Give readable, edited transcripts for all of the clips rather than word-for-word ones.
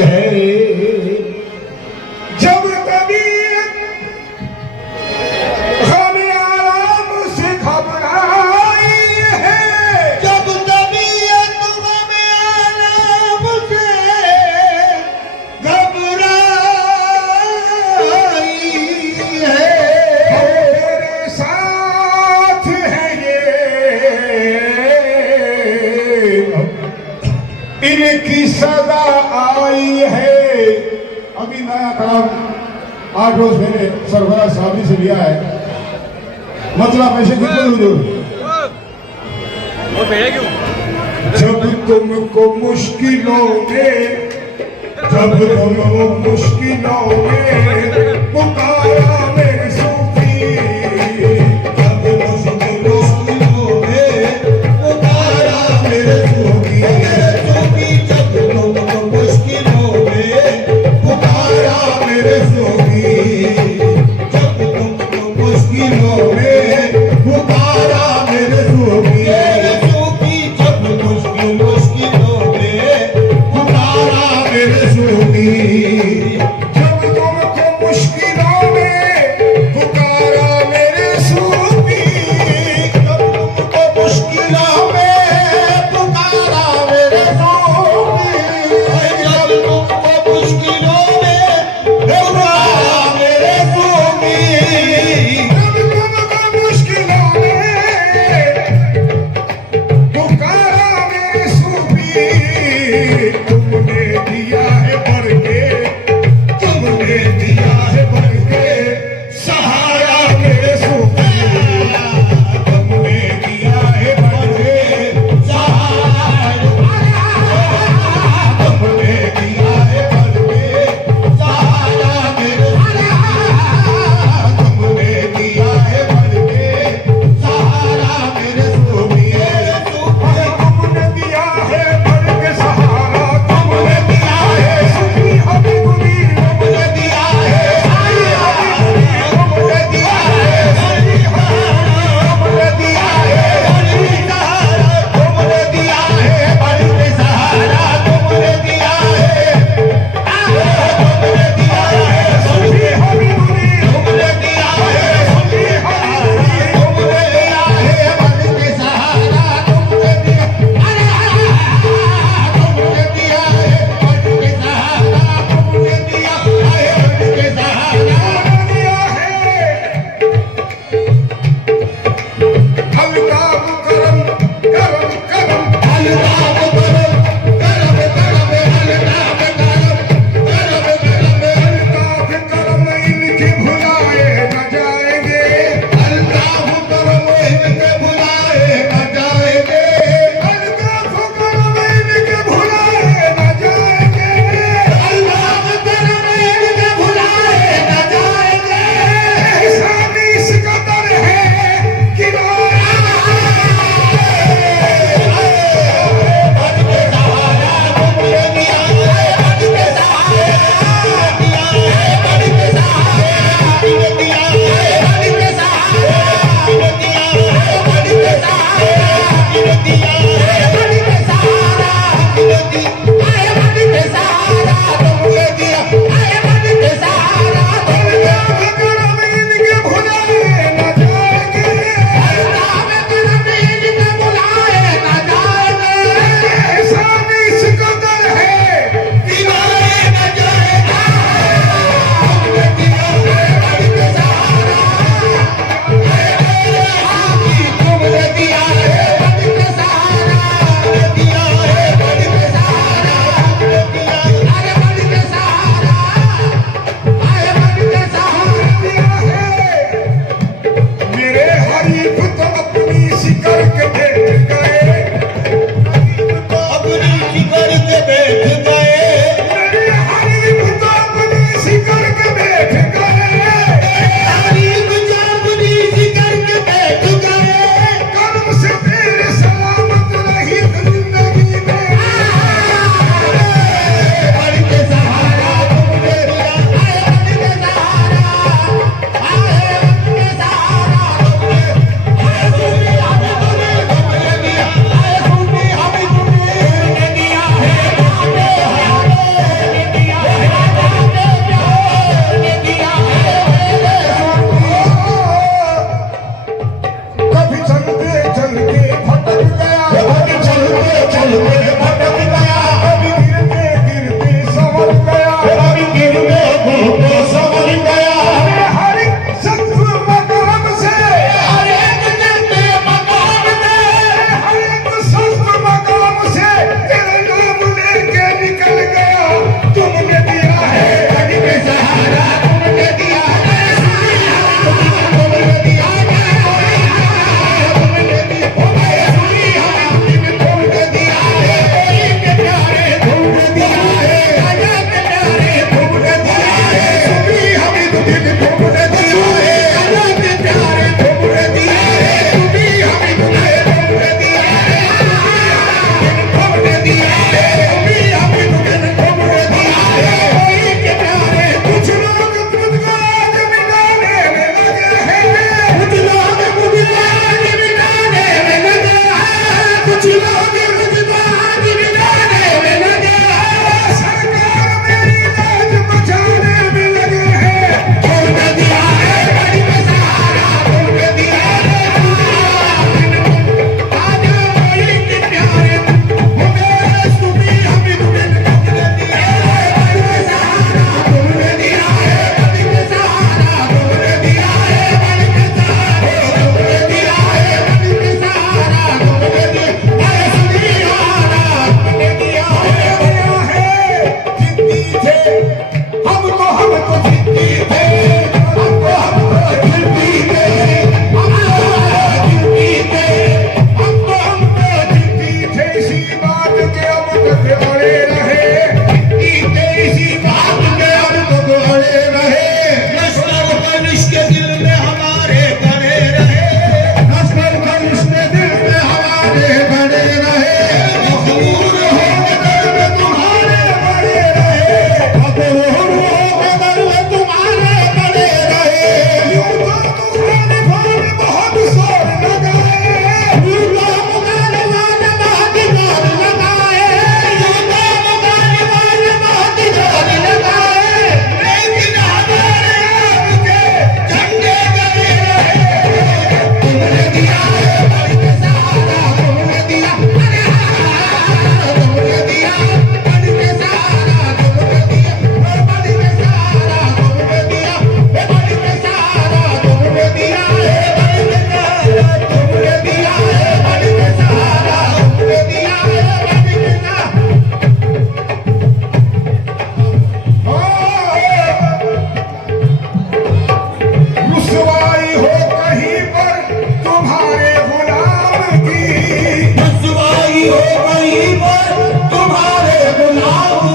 है जब तबीयत हमें आराम से घबराई है, जब तबीयत हमें आराम से घबराई है, तेरे साथ है ये इनकी सदा आई है। अभी नया कलाम 8 रोज मैंने सरफराज साहब से लिया है। मतलब ऐसे कितने हुजूर जब तुमको मुश्किलों में पुकारा मेरे सूफी, जब मुश्किलों में पुकारा मेरे सूफी, जब तुमको मुश्किलों में पुकारा मेरे सूफी, जब तुमको मुश्किलों में पुकारा मेरे सूफी, जब मुश्किलों में पुकारा मेरे सूफी, जब तुमको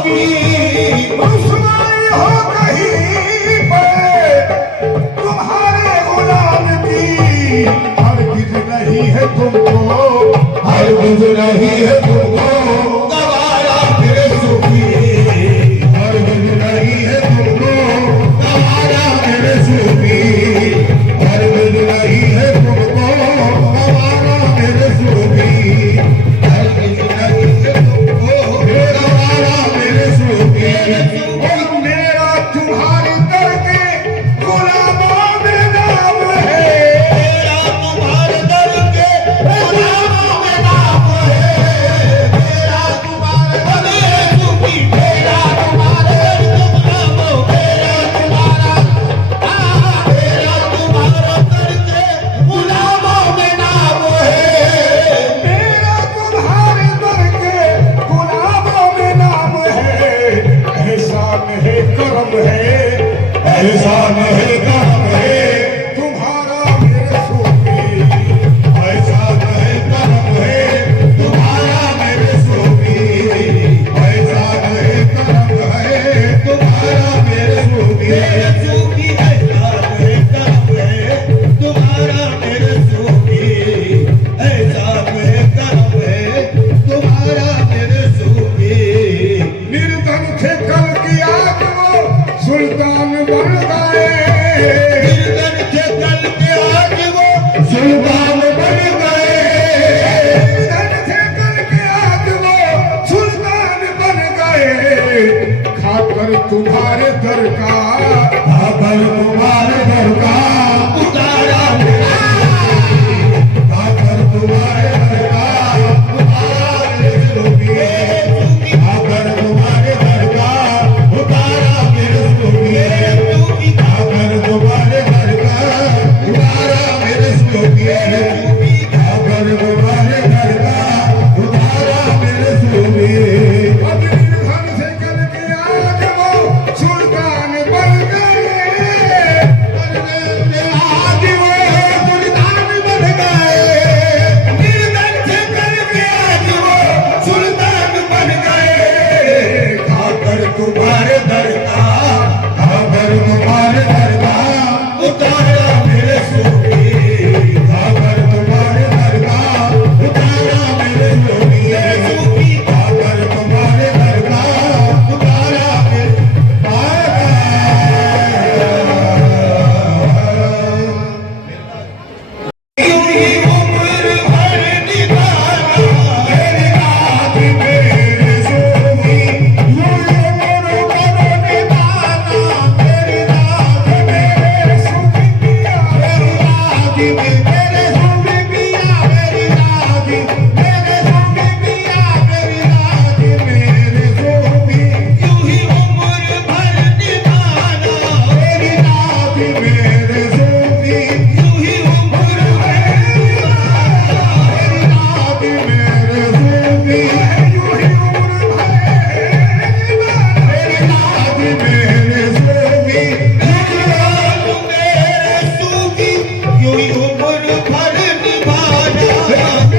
की रुसवाई हो कहीं पे तुम्हारे गुलाम की, हरगिज नहीं है तुमको, हरगिज नहीं है तुमको गवारा मेरे सूफी, हरगिज नहीं है तुमको गवारा मेरे सूफी, हरगिज नहीं है तुमको गवारा मेरे सूफी, हरगिज नहीं है तुमको गवारा मेरे सूफी। और मेरा तुम्हारे दर के गुलामों में नाम है, मेरा तुम्हारे दर के गुलामों में नाम है, मेरा तुम्हारे मेरे सूफी, मेरा तुम्हारे गुलामों, मेरा तुम्हारा मेरा तुम्हारे दर के गुलामों में नाम है, मेरा तुम्हारे दर के गुलामों में नाम है। एहसान है करम है, एहसान है करम है, तुम्हारा मेरे सूफी, एहसान है करम है, तुम्हारा मेरे सूफी, एहसान है करम है, तुम्हारा मेरे सूफी, मेरे सूफी एहसान है करम है, तुम्हारा मेरे सूफी, एहसान है करम है, तुम्हारा मेरे सूफी। निर्धन थे कल की आग वो सुल्तान बन गए, निर्धन थे कल के आज वो सुल्तान बन गए, निर्धन थे कल के आग वो सुल्तान बन गए। खाकर तुम्हारे दर का, खाकर तुम्हारे दर का उतारा मेरा, खाकर तुम्हारे दर का उतारा मेरे सूफी, खाकर तुम्हारे दर का उतारा मेरे सूफी, खाकर तुम्हारे दर का उतारा मेरे सूफी, खाकर तुम्हारे दर का उतारा मेरे सूफी। अब निर्धन थे कल के आग वो सुल्तान बन गए, आज वो सुल्तान बन गए, निर्धन थे करके आज वो सुल्तान बन गए। खाकर तुम्हारे दर का, खाकर तुम्हारे दर का उतारा मेरे सूफी, खाकर तुम्हारे दर का उतारा मेरे सूफी, खाकर तुम्हारे दर का उतारा मेरे यूं ही उम्र भर निभाना मेरी रात मेरे सूफी, यूं ही उम्र भर निभाना मेरी रात मेरे सूफी पिया, मेरी रात मेरे सूफी पिया, मेरी रात मेरे सूफी पिया, मेरी रात मेरे सूफी, यूं ही उम्र भर निभाना मेरी रात मेरे सूफी, यूं ही उम्र भर निभाना मेरी रात मेरे सूफी, यूं ही उम्र भर मेरी रात मेरे सूफी, मेरे सूफी, यूं ही उम्र भर निभाना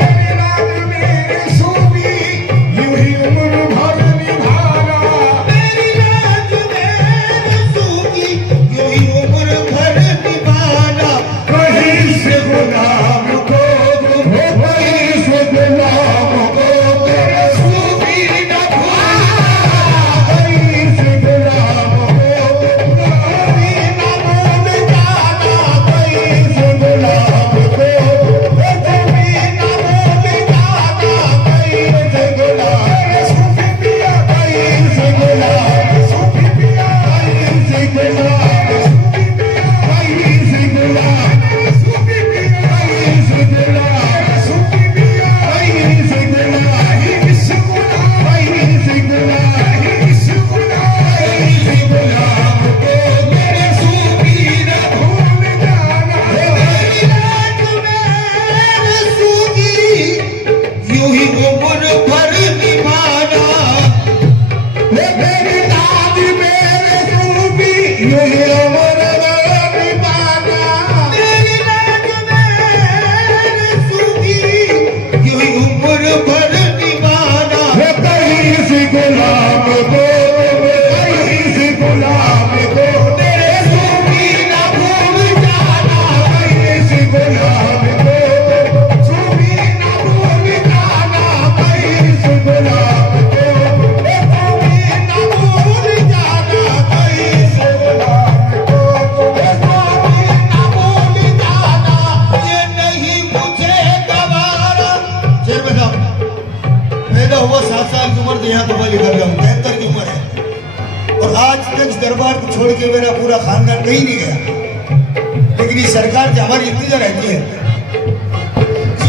मेरी रात मेरे सूफी, यूं ही उम्र भर निभाना। मेरी रात मेरे सूफी, यूं ही उम्र भर निभाना। कहीं से गुलाम को कहीं से गुलाम को तेरे सूफी न भूला, कहीं से गुलाम को कभी न भूल जाना, कहीं से गुलाम को कभी न भूल जाना, कहीं से गुलाम सूफी पिया, कहीं से गुलाम सूफी पिया, कहीं से गुलाम सूफी पिया, कहीं से गुलाम सूफी पिया, कहीं से गुलाम सूफी पिया, कहीं से गुलाम इस गुलाम, कहीं से गुलाम इस गुलाम, कहीं से गुलाम को मेरे सूफी न भूल जाना। मेरी रात मेरे सूफी, यूं ही उम्र भर निभाना, मेरी दाद मेरे सूफी, यूं ही उम्र भर निभाना, मेरी दाद मेरे सूफी, यूं ही उम्र भर निभाना। कहीं से गुलाम को और आज तक इस दरबार को छोड़ के मेरा पूरा खानदान कहीं नहीं गया, लेकिन ये सरकार की हमारी इंतजार रहती है।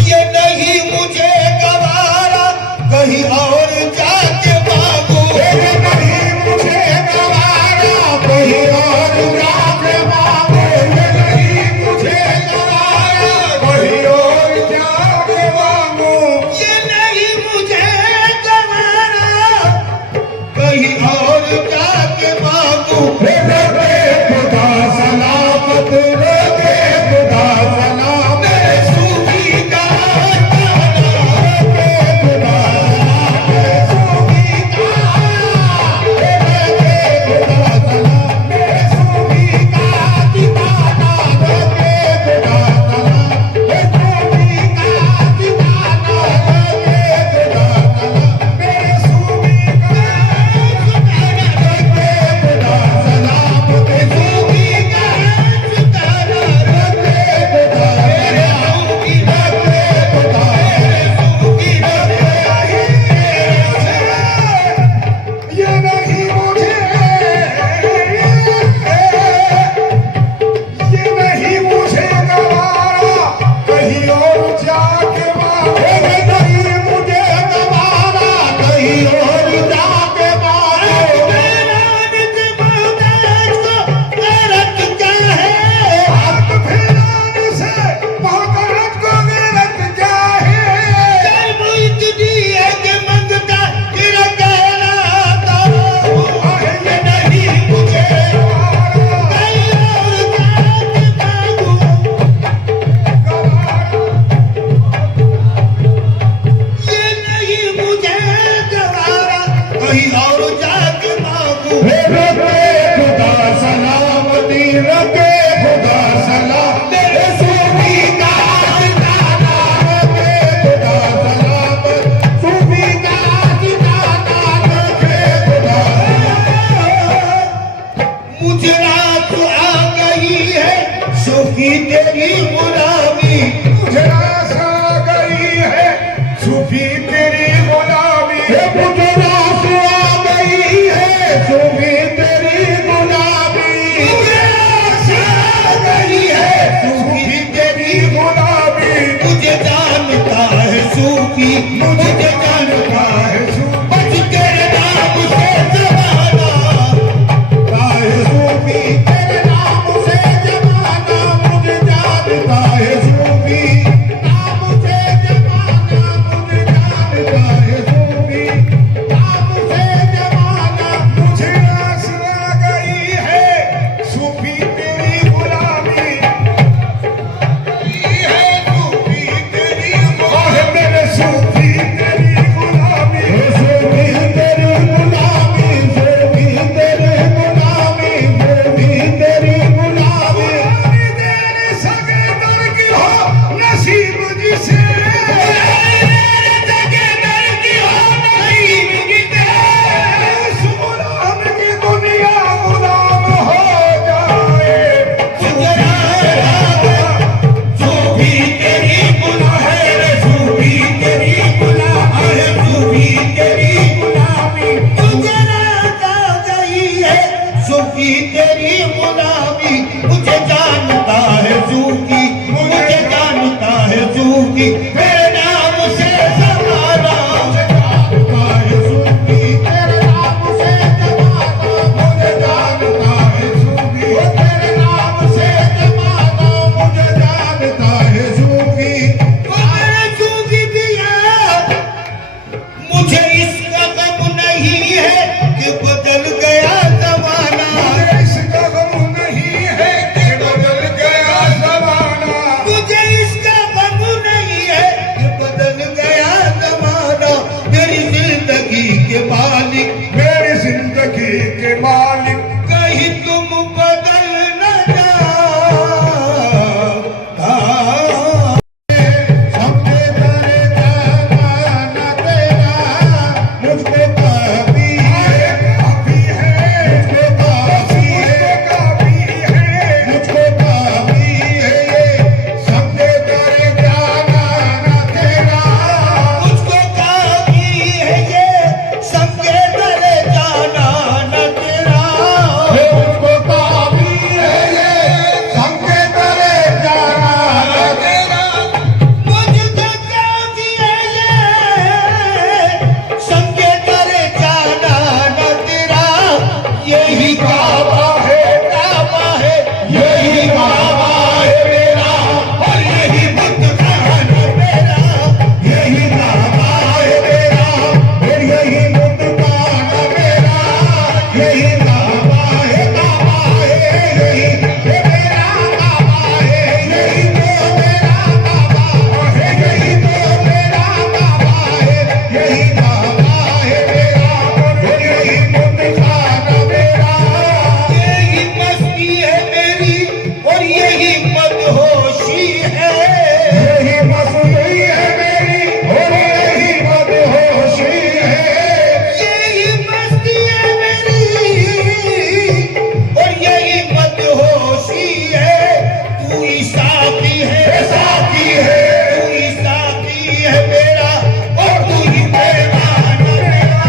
ये नहीं मुझे गवारा कहीं और जाके मांगो, ये नहीं मुझे गवारा कहीं और जाके मांगो, ये नहीं मुझे गवारा कहीं और जाके मांगो, ये नहीं मुझे गवारा कहीं और जाके मांगो। रखे खुदा सलामत, रखे खुदा सलामत, मेरे सूफी का रखे खुदा सलामत, सूफी का, रखे खुदा सलामत, मेरे सूफी का दीवाना, रखे खुदा सलामत, सूफी का दीवाना, रखे खुदा सलामत, मेरे सूफी का मुझे रात आ गई है सूफी तेरी गुलामी, मुझे आस आ गई है सूफी तेरी गुलामी, मुझे आस आ गई है सूफी तेरी गुलामी, मुझे आस आ गई है सूफी तेरी गुलामी, मुझे जानता है सूफी, मुझे जानता है सूफी, बच तेरे नाम से जमाना, सूफी तेरे नाम से जमाना, मुझे जानता है सूफी नाम से जमाना, मुझे जानता है सूफी नाम से जमाना, मुझे आस आ गई है सूफी तेरी गुलामी, है सूफी तेरी गुलामी, मेरे सूफी तेरी गुलामी, सूफी तेरी गुलामी, सूफी तेरी गुलामी, सूफी तेरी गुलामी, तेरे सगे दर की हो नसीब जिसे, तेरे सगे दर की हो नसीब जिसे, उस गुलाम की दुनिया गुलाम हो जाए, सूफी तेरी गुलाम है, सूफी तेरी गुलाम है, सूफी तेरी गुलामी, मुझे रात आ गई है सूफी तेरी गुलामी, मुझे जानता है सूफी, मुझे जानता है सूफी, मेरे नाम से जमाना, जानता है सूफी तेरे नाम से जमाना, मुझे जानता है सूफी तेरे नाम से जमाना, मुझे जानता है सूफी, मेरे सूफी पिया, मुझे इसका गम नहीं है कि बदल गया जमाना, मुझे इसका गम नहीं है कि बदल गया ज़माना, मुझे इसका गम नहीं है कि बदल गया जमाना, मेरी जिंदगी के मालिक, मेरी जिंदगी के मालिक, कहीं तुम बदल न जाओ, सबके तेरे जमाना तेरा, मुझको काफी है, मुझको काफी है, मुझको काफी है, ये सबके तेरे जमाना तेरा, मुझको काफी है ये सबके डरे जाना न तेरा, यही काबा है यही ये मेरा काबा है यही तो मेरा काबा है यही तो मेरा काबा है यही काबा है मेरा यही मुतखाना मेरा यही मस्ती है मेरी और यही मदहोशी है यही मस्ती है मेरी और यही मदहोशी है यही मस्ती है मेरी और यही मदहोशी है तू ही साथी है साथी है तू ही साथी है मेरा और तू ही पैमान मेरा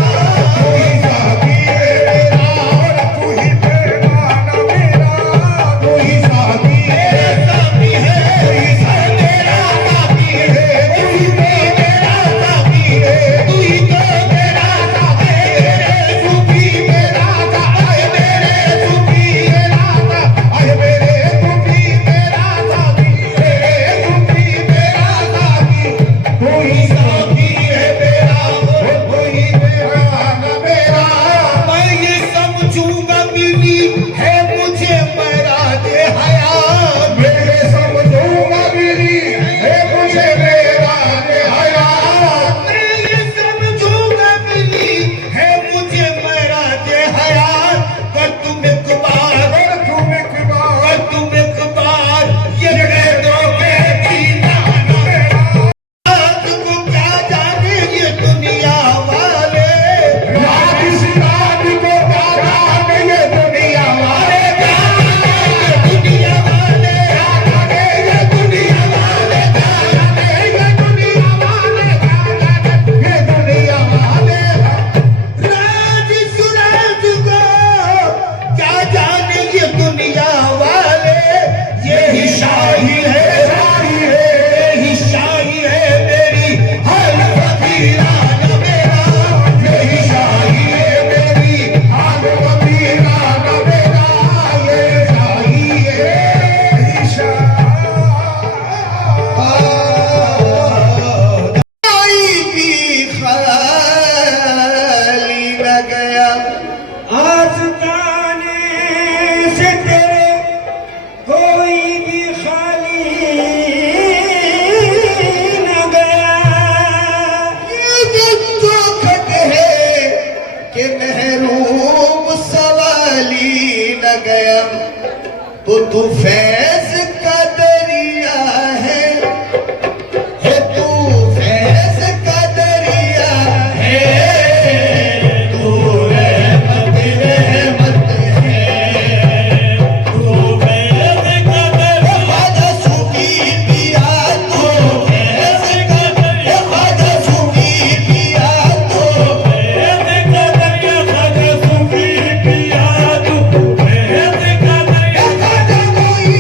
तू ही साथी है मेरा और तू ही पैमान मेरा तू ही साथी है साथी है तू ही मेरा साथी है तू ही मेरा साथी है तू ही तो मेरा साथी है सुखी मेरा साथी मेरे सुखी मेरा साथी मेरे सुखी मेरा साथी मेरे सुखी मेरा साथी तू ही साथी है मेरा तू ही मेरा न मेरा मैं ये समझूंगा मिली है मुझे मराज हयात मेरे समझूंगा मेरी है मुझे मेरा हयात मैं ये समझूंगा मिली है मुझे मराज हयात कर तुम एक बार अगर तुम एक बार कर तुम एक बार ये कह दो कि जीना न मेरा आज को क्या जाने ये दुनिया वाले रात इस रात को क्या जाने ये दुनिया वाले दुनिया वाले जाने ये दुनिया वाले जाने ये दुनिया वाले जाने ये दुनिया वाले राज सूरज को क्या जाने ये दुनिया वाले यही शाही है यही शाही है मेरी हर फकीरान मेरा यही शाही है मेरी आग वकीला न मेरा ये शाही है कोई भी खाली न गया आस्ताने से तेरे कोई भी खाली न गया ये जो खत है कि महरूम सवाली न गया तो तू फैज का दरिया है तू फैज का दरिया है तू रहमत है तू फैज का दरिया ख्वाजा सूफी पिया तू फैज का दरिया ख्वाजा सूफी पिया तू खाजा कोई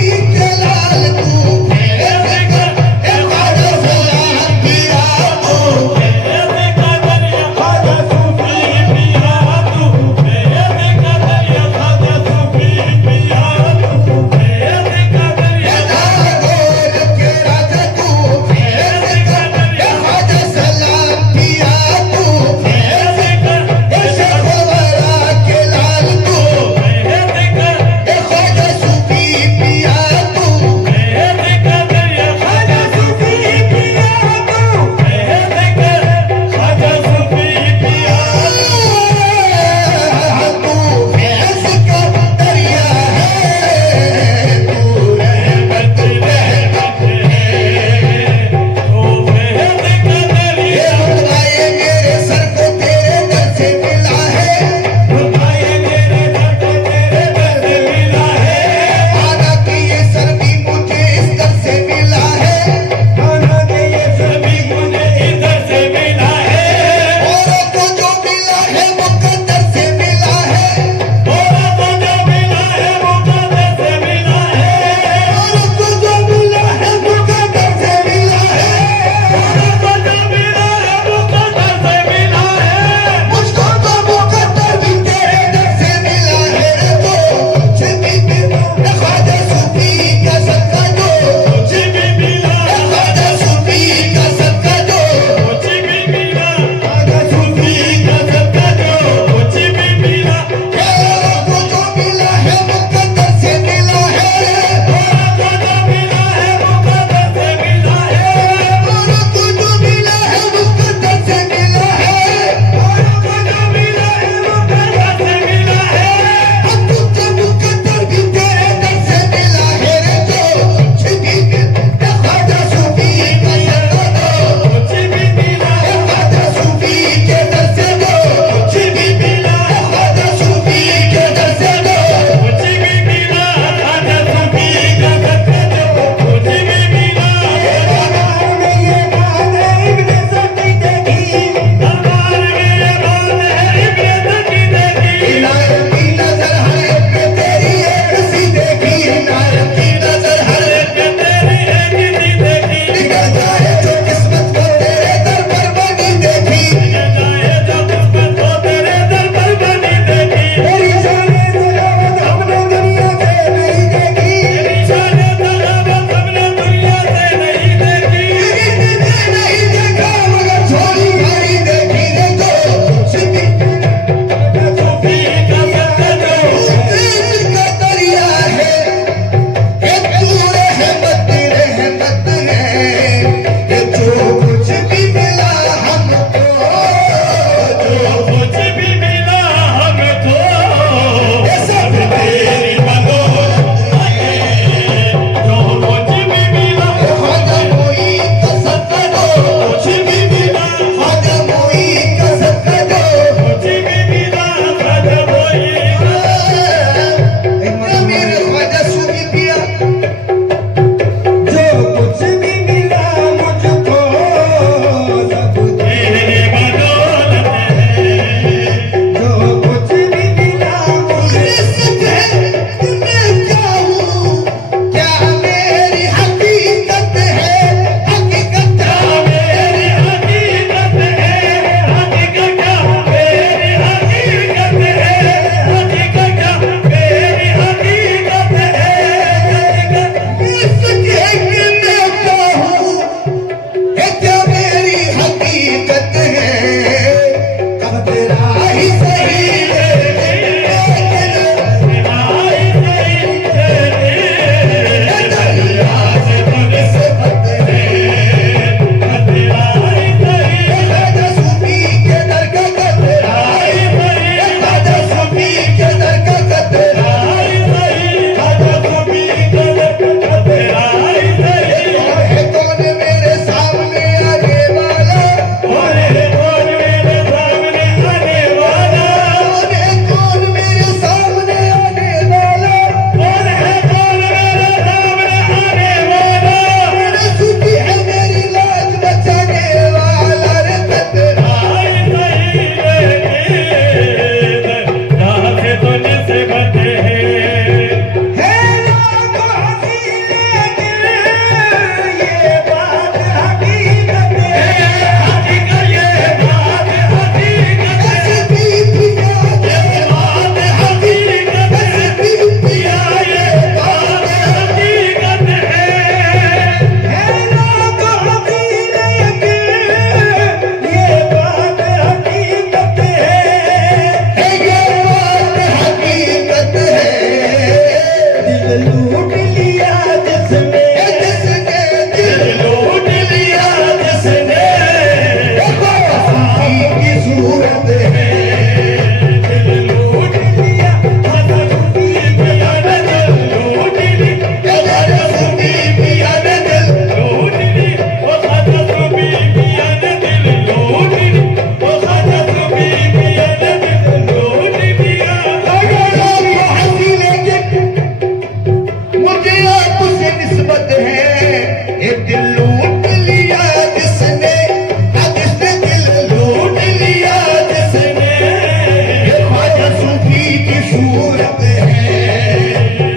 सूरत है।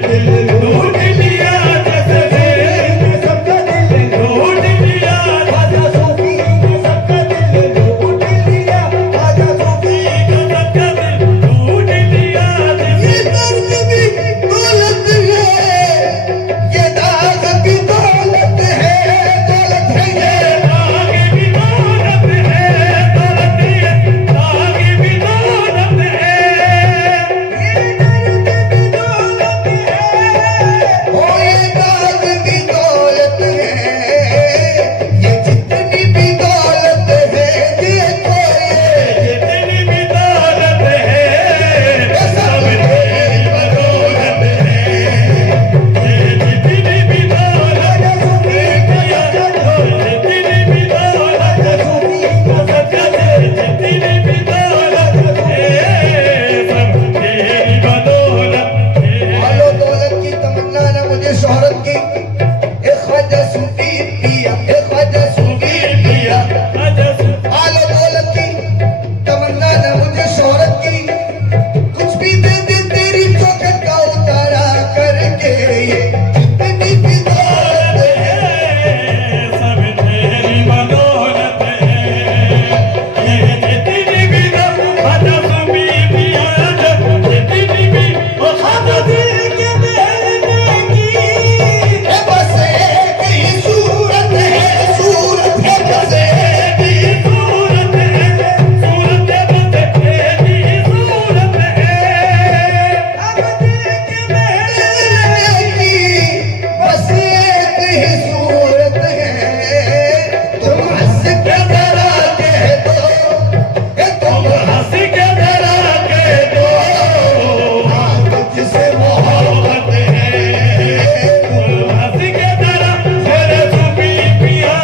दिल लूट लिया जज्बे ने सबका दिल लूट लिया, ख्वाजा सूफी ने सबका दिल लूट लिया, ख्वाजा सूफी ने सबका दिल लूट लिया। ये दर्द भी दौलत है, ये दाग भी दौलत है, दौलत है ये दाग भी दौलत है, दौलत है, दाग भी दौलत है, ये दर्द भी दौलत है, ओ ये दाग भी दौलत है, ये जितनी भी दौलत है, देखो ये जितनी भी दौलत है, सब तेरी बदौलत है, ये जितनी भी दौलत सूफी का सदका, जितनी भी दौलत सूफी का सदका, जितनी भी दौलत है, सब तेरी बदौलत है। आलो दौलत की तमन्ना ना मुझे शोहरत की, ए ख्वाजा सूफी पिया, ए ख्वाजा सूफी पिया, आलो दौलत की तमन्ना ना मुझे शोहरत की, कुछ भी दे दे तेरी चौखट का उतारा करके, ये जितनी भी दौलत है, सब तेरी बदौलत है, ये जितनी भी ख्वाजा सूफी पिया, जितनी भी ओ ख्वाजा दिल के महल में की, ए बस एक ही सूरत है, सूरत है बस एक ही सूरत है, सूरत है बस एक ही सूरत है, अब दिल के महल में की, बस एक ही सूरत है, तुम हंस के जरा कह दो, ए तुम हंस के जरा कह दो, हाँ तुझसे मोहब्बत है, तुम हंस के जरा मेरे सूफी पिया,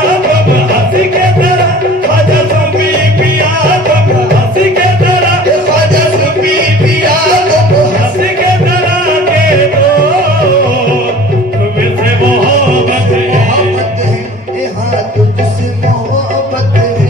तुम हंस के जरा ख्वाजा सूफी पिया, तुम हंस के जरा ख्वाजा सूफी पिया, तुम हंस के जरा कह दो, तुमसे मोहब्बत है, ए हाँ तुझसे मोहब्बत है,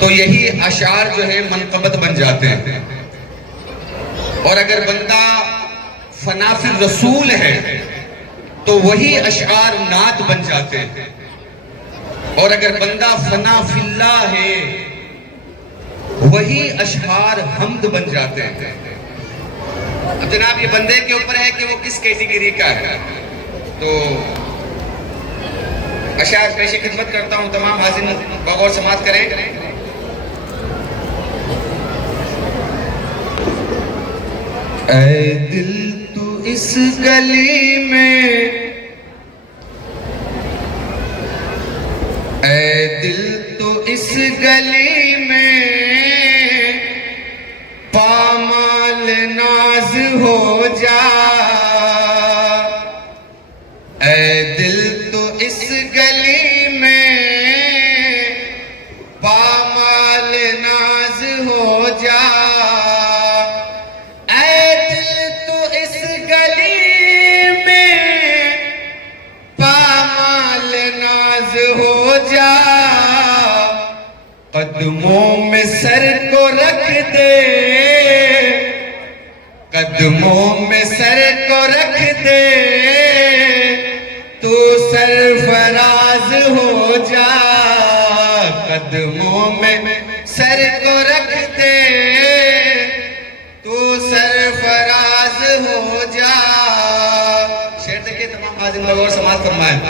तो यही अशार जो है मनकबत बन जाते हैं। और अगर बंदा फनाफिल रसूल है तो वही अशार नात बन जाते हैं। और अगर बंदा फनाफिल्ला है वही अशआर हम्द बन जाते हैं। अब जनाब ये बंदे के ऊपर है कि वो किस कैटेगरी का है। तो अशआर पेश खिदमत करता हूं, तमाम हाज़िरीन बगौर समाअत करें। ऐ दिल तू इस गली में, ऐ दिल तू इस गली में पामाल नाज हो जा। ऐ दिल तू इस गली में पामाल नाज हो जा। ऐ दिल तू इस गली में पामाल नाज हो जा। कदमों में सर को रख दे, कदमों में सर को रख दे, तू सरफराज हो जा। कदमों में सर को रख दे, तू सरफराज हो जा। शेर देखिए, तमाम हाज़िरीन गौर समाअत फरमाएं।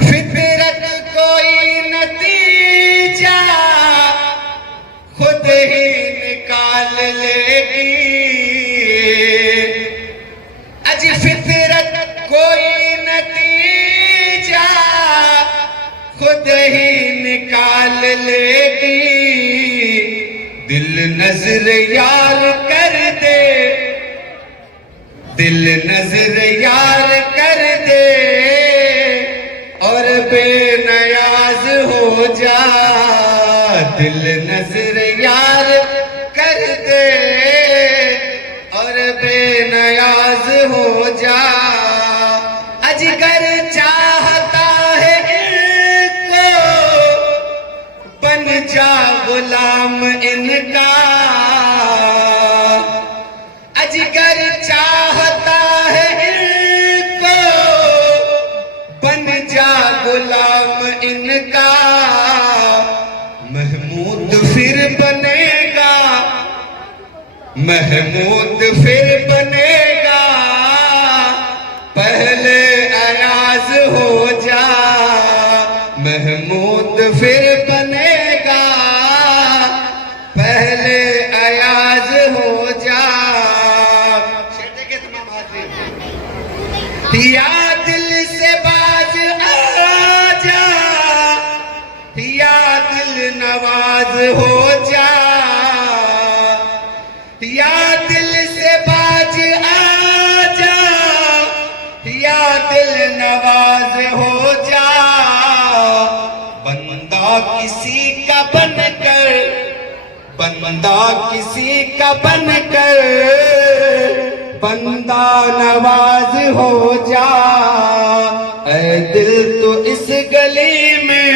फितरत कोई नतीजा खुद ही निकाल लेगी। अजी फितरत कोई नतीजा खुद ही निकाल लेगी। दिल नजर यार कर दे, दिल नजर यार कर दे, और बेनयाज हो जा। दिल नजर यार कर दे और बेनयाज हो जा। अजगर चाहता है इनको, बन जा गुलाम इनका। अजगर चाहता है इनको, बन जा गुलाम इनका। महमूद फिर बनेगा, महमूद फिर बनेगा, पहले अयाज हो जा। महमूद फिर बनेगा, पहले अयाज हो जा। शेर देखिए तमाम हाज़िरीन। या दिल से बाज आजा, या दिल नवाज हो जा। या दिल से बाज आजा, या दिल नवाज हो जा। बंदा किसी का बनकर, बंदा किसी का बनकर, बंदा नवाज हो जा। ऐ दिल तो इस गली में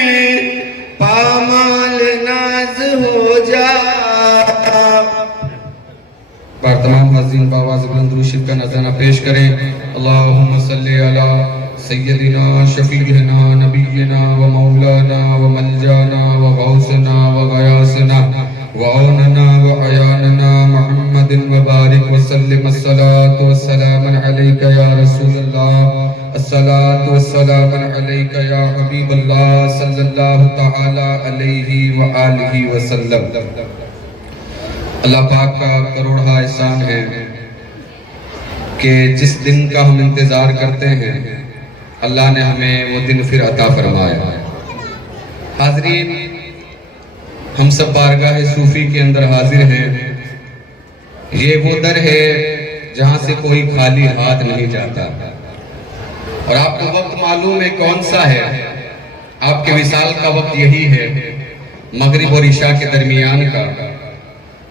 पामाल नाज हो जा। पर तमाम हाज़िरीन बावाज़ बुलंद दुरूद शरीफ का नज़राना पेश करें। अल्लाहुम्मा सल्ली अला सय्यदिना शफीअना नबिय्यिना व मौलाना व मलजाना व गौसना व गयासना व औनना व अयानना मुहम्मदिन व बारिक व सल्लिम। अस्सलातु वस्सलामु अलैका या रसूलल्लाह, अस्सलातु वस्सलामु अलैका या हबीबल्लाह सल्लल्लाहु तआला अलैहि व आलिहि वसल्लम। अल्लाह पाक का करोड़ा एहसान है कि जिस दिन का हम इंतज़ार करते हैं अल्लाह ने हमें वो दिन फिर अता फरमाया। हाज़रीन, हम सब बारगाह सूफ़ी के अंदर हाजिर हैं। ये वो दर है जहाँ से कोई खाली हाथ नहीं जाता। और आपको वक्त मालूम है कौन सा है? आपके विसाल का वक्त यही है, मगरिब और इशा के दरमियान का।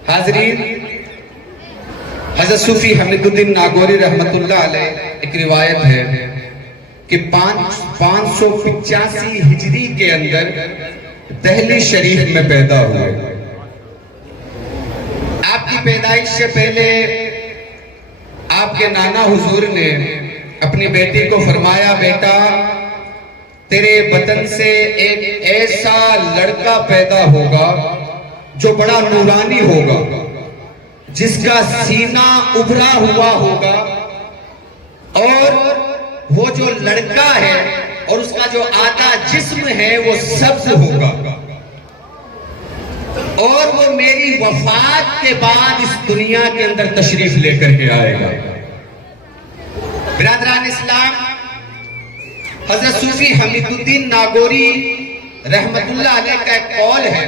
हाज़रीन, हज़रत सूफी हमीदुद्दीन नागौरी रहमतुल्लाह अलैह एक रिवायत है कि 585 हिजरी के अंदर दहली शरीफ में पैदा हुए। आपकी पैदाइश से पहले आपके नाना हुजूर ने अपनी बेटी को फरमाया, बेटा तेरे बदन से एक ऐसा लड़का पैदा होगा जो बड़ा नूरानी होगा, जिसका सीना उभरा हुआ होगा, और वो जो लड़का है और उसका जो आधा जिस्म है वो सब्ज होगा, और वो मेरी वफात के बाद इस दुनिया के अंदर तशरीफ लेकर के आएगा। बिरादरान इस्लाम, हजरत सूफी हमीदुद्दीन नागौरी रहमतुल्लाह अलैह का एक कौल है।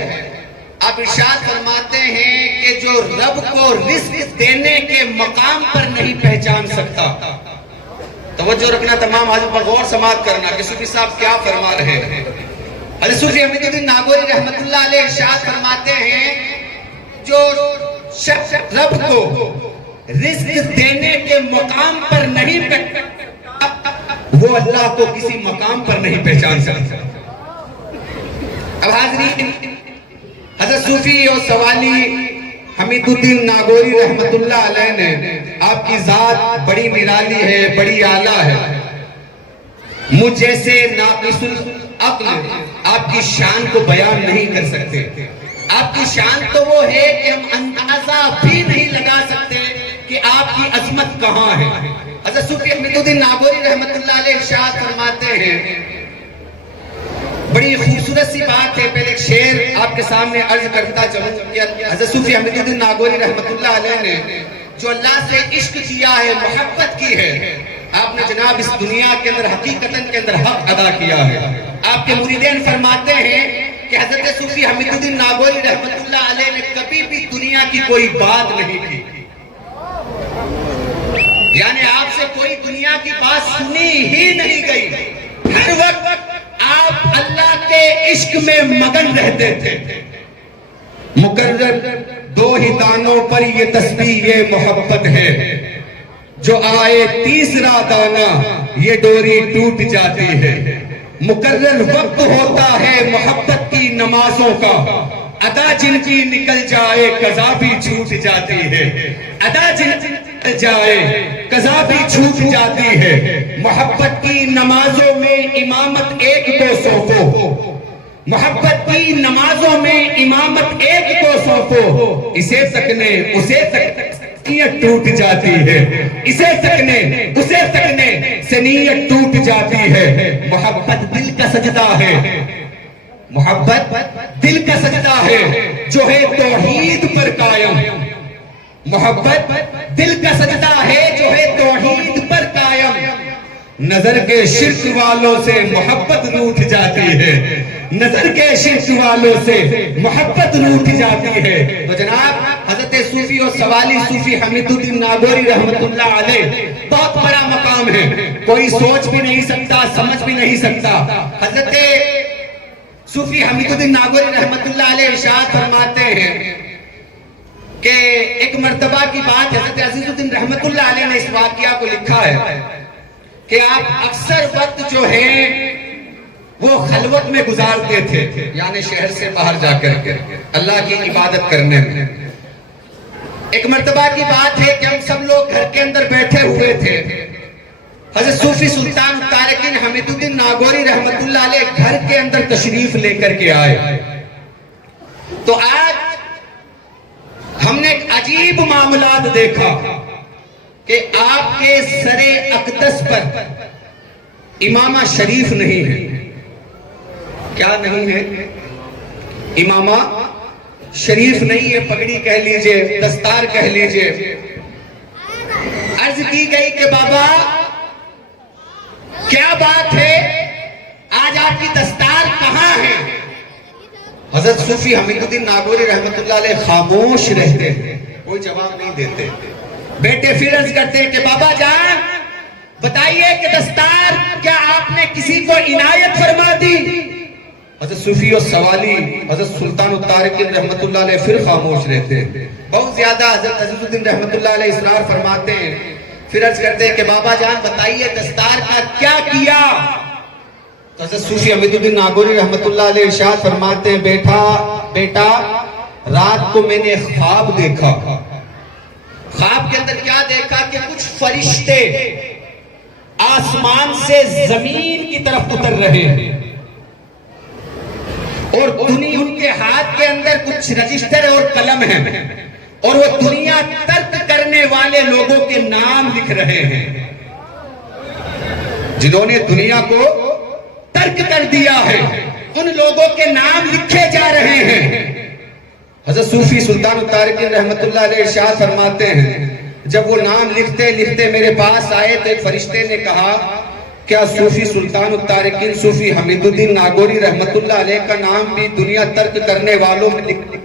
आप इरशाद फरमाते हैं कि जो रब को रिस्क देने के मकाम पर नहीं पहचान सकता, तवज्जो रखना, तमाम हाजिर पर गौर समात करना कि सूफी साहब क्या फरमा रहे हैं। हज़रत सूफी हमीदुद्दीन नागौरी रहमतुल्लाह अलैह इरशाद फरमाते हैं, जो शख्स रब को रिस्क देने के मकाम पर नहीं वो अल्लाह को किसी मकाम पर नहीं पहचान सकता। अब हाज़रीन, हज़रत सूफी और सवाली हमीदुद्दीन नागौरी रहमतुल्लाह अलैह ने, आपकी जात बड़ी निराली है, बड़ी आला है। मुझ जैसे नाक़िसुल अक्ल आपकी शान को बयान नहीं कर सकते। आपकी शान तो वो है कि हम अंदाजा भी नहीं लगा सकते कि आपकी अजमत कहाँ है। हज़रत सूफी हमीदुद्दीन नागौरी रहमतुल्लाह अलैह इरशाद फरमाते हैं, बड़ी खूबसूरत सी बात है। पहले एक शेर आपके सामने अर्ज करता चलूं कि हज़रत सूफी हमीदुद्दीन नागौरी रहमतुल्लाह अलैह ने जो अल्लाह से इश्क किया है, मोहब्बत की है, आपने जनाब इस दुनिया के अंदर हकीकतन के अंदर हक अदा किया है। आपके मुरीदेन फरमाते हैं कि हज़रत सूफी हमीदुद्दीन नागौरी रहमतुल्लाह अलैह ने कभी भी दुनिया की कोई बात नहीं की, यानी आपसे कोई दुनिया की बात सुनी ही नहीं गई। हर वक्त आप अल्लाह के इश्क में मगन रहते थे। मुकर्रर दो ही दानों पर ये तस्बीह ये मोहब्बत है, जो आए तीसरा दाना ये डोरी टूट जाती है। मुकर्रर वक्त होता है मोहब्बत की नमाजों का, अदा जिनकी निकल जाए कज़ा भी छूट जाती है। अदा जिनकी निकल जाए कज़ा भी छूट जाती है। मोहब्बत की नमाजों में इमामत एक को सौंपो, मोहब्बत की नमाजों में इमामत एक को सौंपो, इसे सकने उसे सकने टूट जाती है, इसे सकने उसे सकने से नीयत टूट जाती है। मोहब्बत दिल का सजदा है, मोहब्बत दिल का सजदा है जो है तौहीद पर कायम। मोहब्बत दिल का सजदा है जो है तौहीद पर कायम। नजर के शिर्क वालों से मोहब्बत रूठ जाती है, नजर के शिर्क वालों से मोहब्बत रूठ जाती है। तो जनाब हजरत सूफी और सवाली सूफी हमीदुद्दीन नागौरी रहमतुल्लाह अलैह बहुत बड़ा मकाम है, कोई सोच भी नहीं सकता, समझ भी नहीं सकता। हजरत सूफी हमीदुद्दीन नागौरी रहमतुल्लाह अलैह इरशाद फरमाते हैं कि एक मर्तबा की बात, हजरत अजीजुद्दीन रहमतुल्लाह अलैह ने इस वाक़या को लिखा है कि आप अक्सर वक्त जो है वो खलवत में गुजारते थे, यानी शहर से बाहर जाकर के अल्लाह की इबादत करने में। एक मर्तबा की बात है कि हम सब लोग घर के अंदर बैठे हुए थे। हज़रत सूफी सुल्तान तारिकीन हमीदुद्दीन नागौरी रहमतुल्लाह अलैह घर के अंदर तशरीफ लेकर के आए। तो आज हमने एक अजीब मामलात देखा कि आपके सरे अक़दस पर इमामा शरीफ नहीं है। क्या नहीं है? इमामा शरीफ नहीं है, पगड़ी कह लीजिए, दस्तार कह लीजिए। अर्ज की गई कि बाबा क्या बात है, आज आपकी दस्तार कहां है? हजरत सूफी हमीदुद्दीन नागौरी रहमतुल्लाह अलैह खामोश रहते हैं, कोई जवाब नहीं देते। बेटे फिर अर्ज करते हैं कि बाबा जान बताइए कि दस्तार क्या आपने किसी को इनायत फरमा दी? हजरत सूफी और सवाली हजरत सुल्तान तारिकीन रहमतुल्लाह अलैह फिर खामोश रहते हैं। बहुत ज्यादा हजरत अजीजुद्दीन रहमतुल्लाह अलैह इसरार फरमाते हैं, फिर अर्ज करते हैं कि बाबा जान बताइए दस्तार का क्या किया? तो हज़रत सूफी हमीदुद्दीन नागौरी रहमतुल्लाह अलैह इरशाद फरमाते हैं, बेटा रात को मैंने एक ख्वाब देखा। ख्वाब के अंदर क्या देखा कि कुछ फरिश्ते आसमान से जमीन की तरफ उतर रहे हैं और दुनिया उनके हाथ के अंदर कुछ रजिस्टर और कलम है और वो दुनिया तर्क करने वाले लोगों के नाम लिख रहे हैं, जिन्होंने दुनिया को तर्क कर दिया है, उन लोगों के नाम लिखे जा रहे हैं। हज़रत सूफी सुल्तान तारिकीन रहमतुल्लाह अलैह इरशाद फरमाते हैं, जब वो नाम लिखते लिखते मेरे पास आए तो एक फरिश्ते ने कहा, क्या सूफी सुल्तान तारिकीन सूफी हमीदुद्दीन नागौरी रहमतुल्लाह अलैह का नाम भी दुनिया तर्क करने वालों में लिखते?